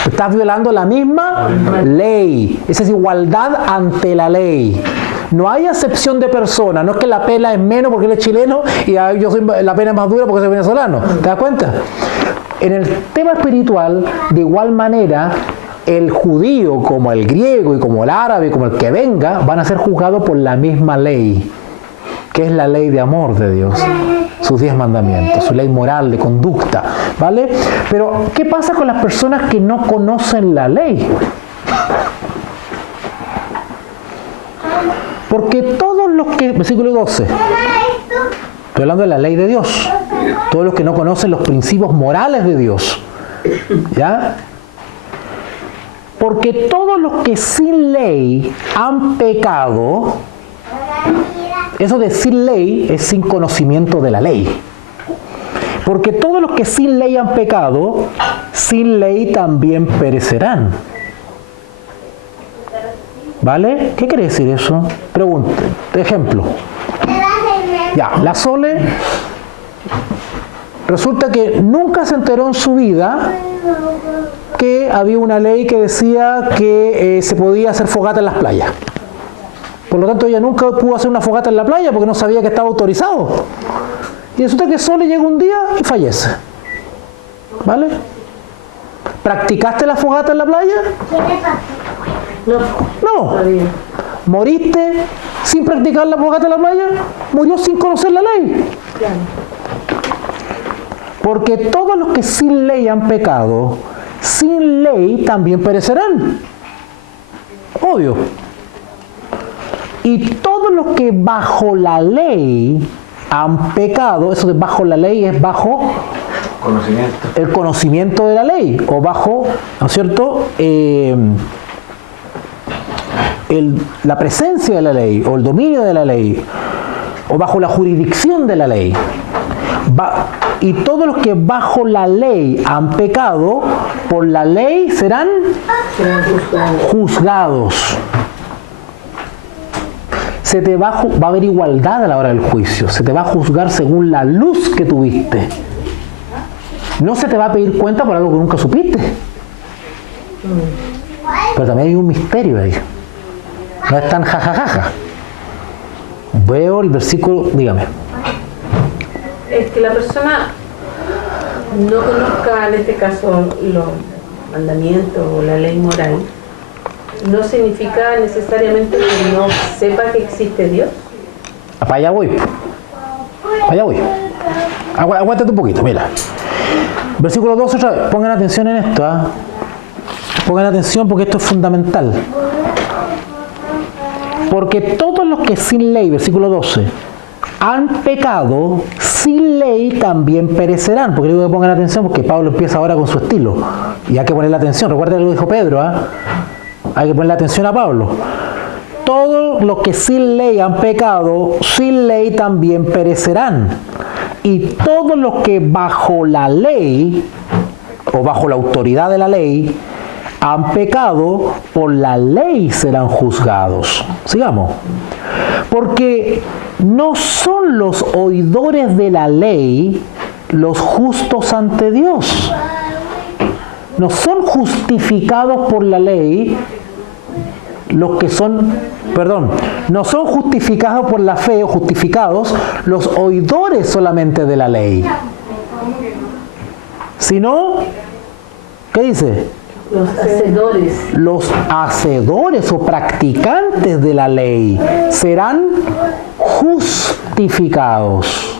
Estás violando la misma ley. Esa es igualdad ante la ley. No hay acepción de persona. No es que la pena es menos porque él es chileno y la pena es más dura porque soy venezolano. ¿Te das cuenta? En el tema espiritual, de igual manera, el judío, como el griego y como el árabe, como el que venga, van a ser juzgados por la misma ley, que es la ley de amor de Dios, sus 10 mandamientos, su ley moral de conducta, ¿vale? Pero, ¿qué pasa con las personas que no conocen la ley? Porque todos los que, versículo 12, estoy hablando de la ley de Dios, todos los que no conocen los principios morales de Dios, ¿ya? Porque todos los que sin ley han pecado, eso de sin ley es sin conocimiento de la ley. Porque todos los que sin ley han pecado, sin ley también perecerán. ¿Vale? ¿Qué quiere decir eso? Pregunte. Ejemplo. Ya, la Sole resulta que nunca se enteró en su vida que había una ley que decía que se podía hacer fogata en las playas. Por lo tanto, ella nunca pudo hacer una fogata en la playa porque no sabía que estaba autorizado. Y resulta que Sole llega un día y fallece. ¿Vale? ¿Practicaste la fogata en la playa? No. ¿Moriste sin practicar la fogata en la playa? Murió sin conocer la ley. Porque todos los que sin ley han pecado, sin ley también perecerán. Obvio. Y todos los que bajo la ley han pecado, eso de bajo la ley es bajo el conocimiento de la ley, o bajo, ¿no es cierto?, la presencia de la ley, o el dominio de la ley, o bajo la jurisdicción de la ley. Y todos los que bajo la ley han pecado, por la ley serán juzgados. Va a haber igualdad a la hora del juicio. Se te va a juzgar según la luz que tuviste. No se te va a pedir cuenta por algo que nunca supiste. Pero también hay un misterio ahí. No es tan jajajaja. Veo el versículo, dígame. Es que la persona no conozca, en este caso, los mandamientos o la ley moral, no significa necesariamente que no sepa que existe Dios. Para allá voy. Para allá voy. Aguántate un poquito, mira. Versículo 12 otra vez. Pongan atención en esto. Pongan atención porque esto es fundamental. Porque todos los que sin ley, versículo 12, han pecado, sin ley también perecerán. Porque digo que pongan atención porque Pablo empieza ahora con su estilo. Y hay que ponerle atención. Recuerden lo que dijo Pedro, hay que ponerle atención a Pablo. Todos los que sin ley han pecado, sin ley también perecerán. Y todos los que bajo la ley, o bajo la autoridad de la ley, han pecado, por la ley serán juzgados. Sigamos. Porque no son los oidores de la ley los justos ante Dios. No son justificados por la ley los que son, no son justificados por la fe o justificados los oidores solamente de la ley. Sino, ¿qué dice? Los hacedores. Los hacedores o practicantes de la ley serán justificados.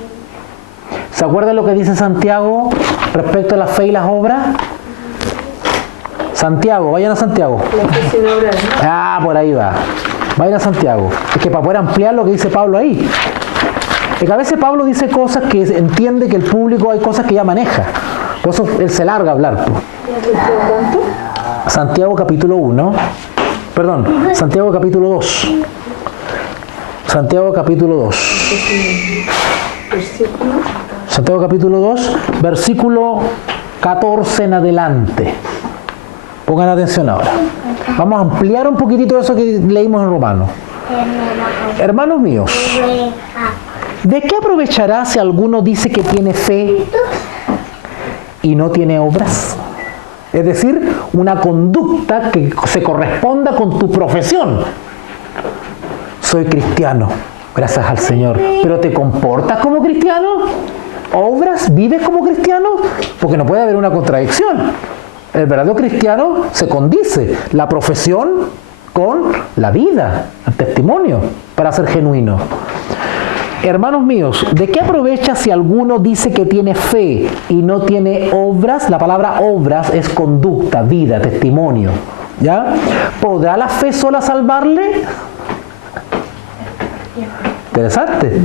¿Se acuerdan lo que dice Santiago respecto a la fe y las obras? Santiago, vayan a Santiago. La fe sin obras, ¿no? Por ahí va. Vayan a Santiago. Es que para poder ampliar lo que dice Pablo ahí. Es que a veces Pablo dice cosas que entiende que el público hay cosas que ya maneja. Por eso él se larga a hablar. Santiago capítulo 1. Santiago capítulo 2. Santiago capítulo 2. Santiago capítulo 2, versículo 14 en adelante. Pongan atención ahora. Vamos a ampliar un poquitito eso que leímos en Romanos. Hermanos míos, ¿de qué aprovechará si alguno dice que tiene fe y no tiene obras? Es decir, una conducta que se corresponda con tu profesión. Soy cristiano, gracias al Señor. ¿Pero te comportas como cristiano? ¿Obras? ¿Vives como cristiano? Porque no puede haber una contradicción. El verdadero cristiano se condice la profesión con la vida, el testimonio, para ser genuino. Hermanos míos, ¿de qué aprovecha si alguno dice que tiene fe y no tiene obras? La palabra obras es conducta, vida, testimonio. ¿Ya? ¿Podrá la fe sola salvarle? Interesante.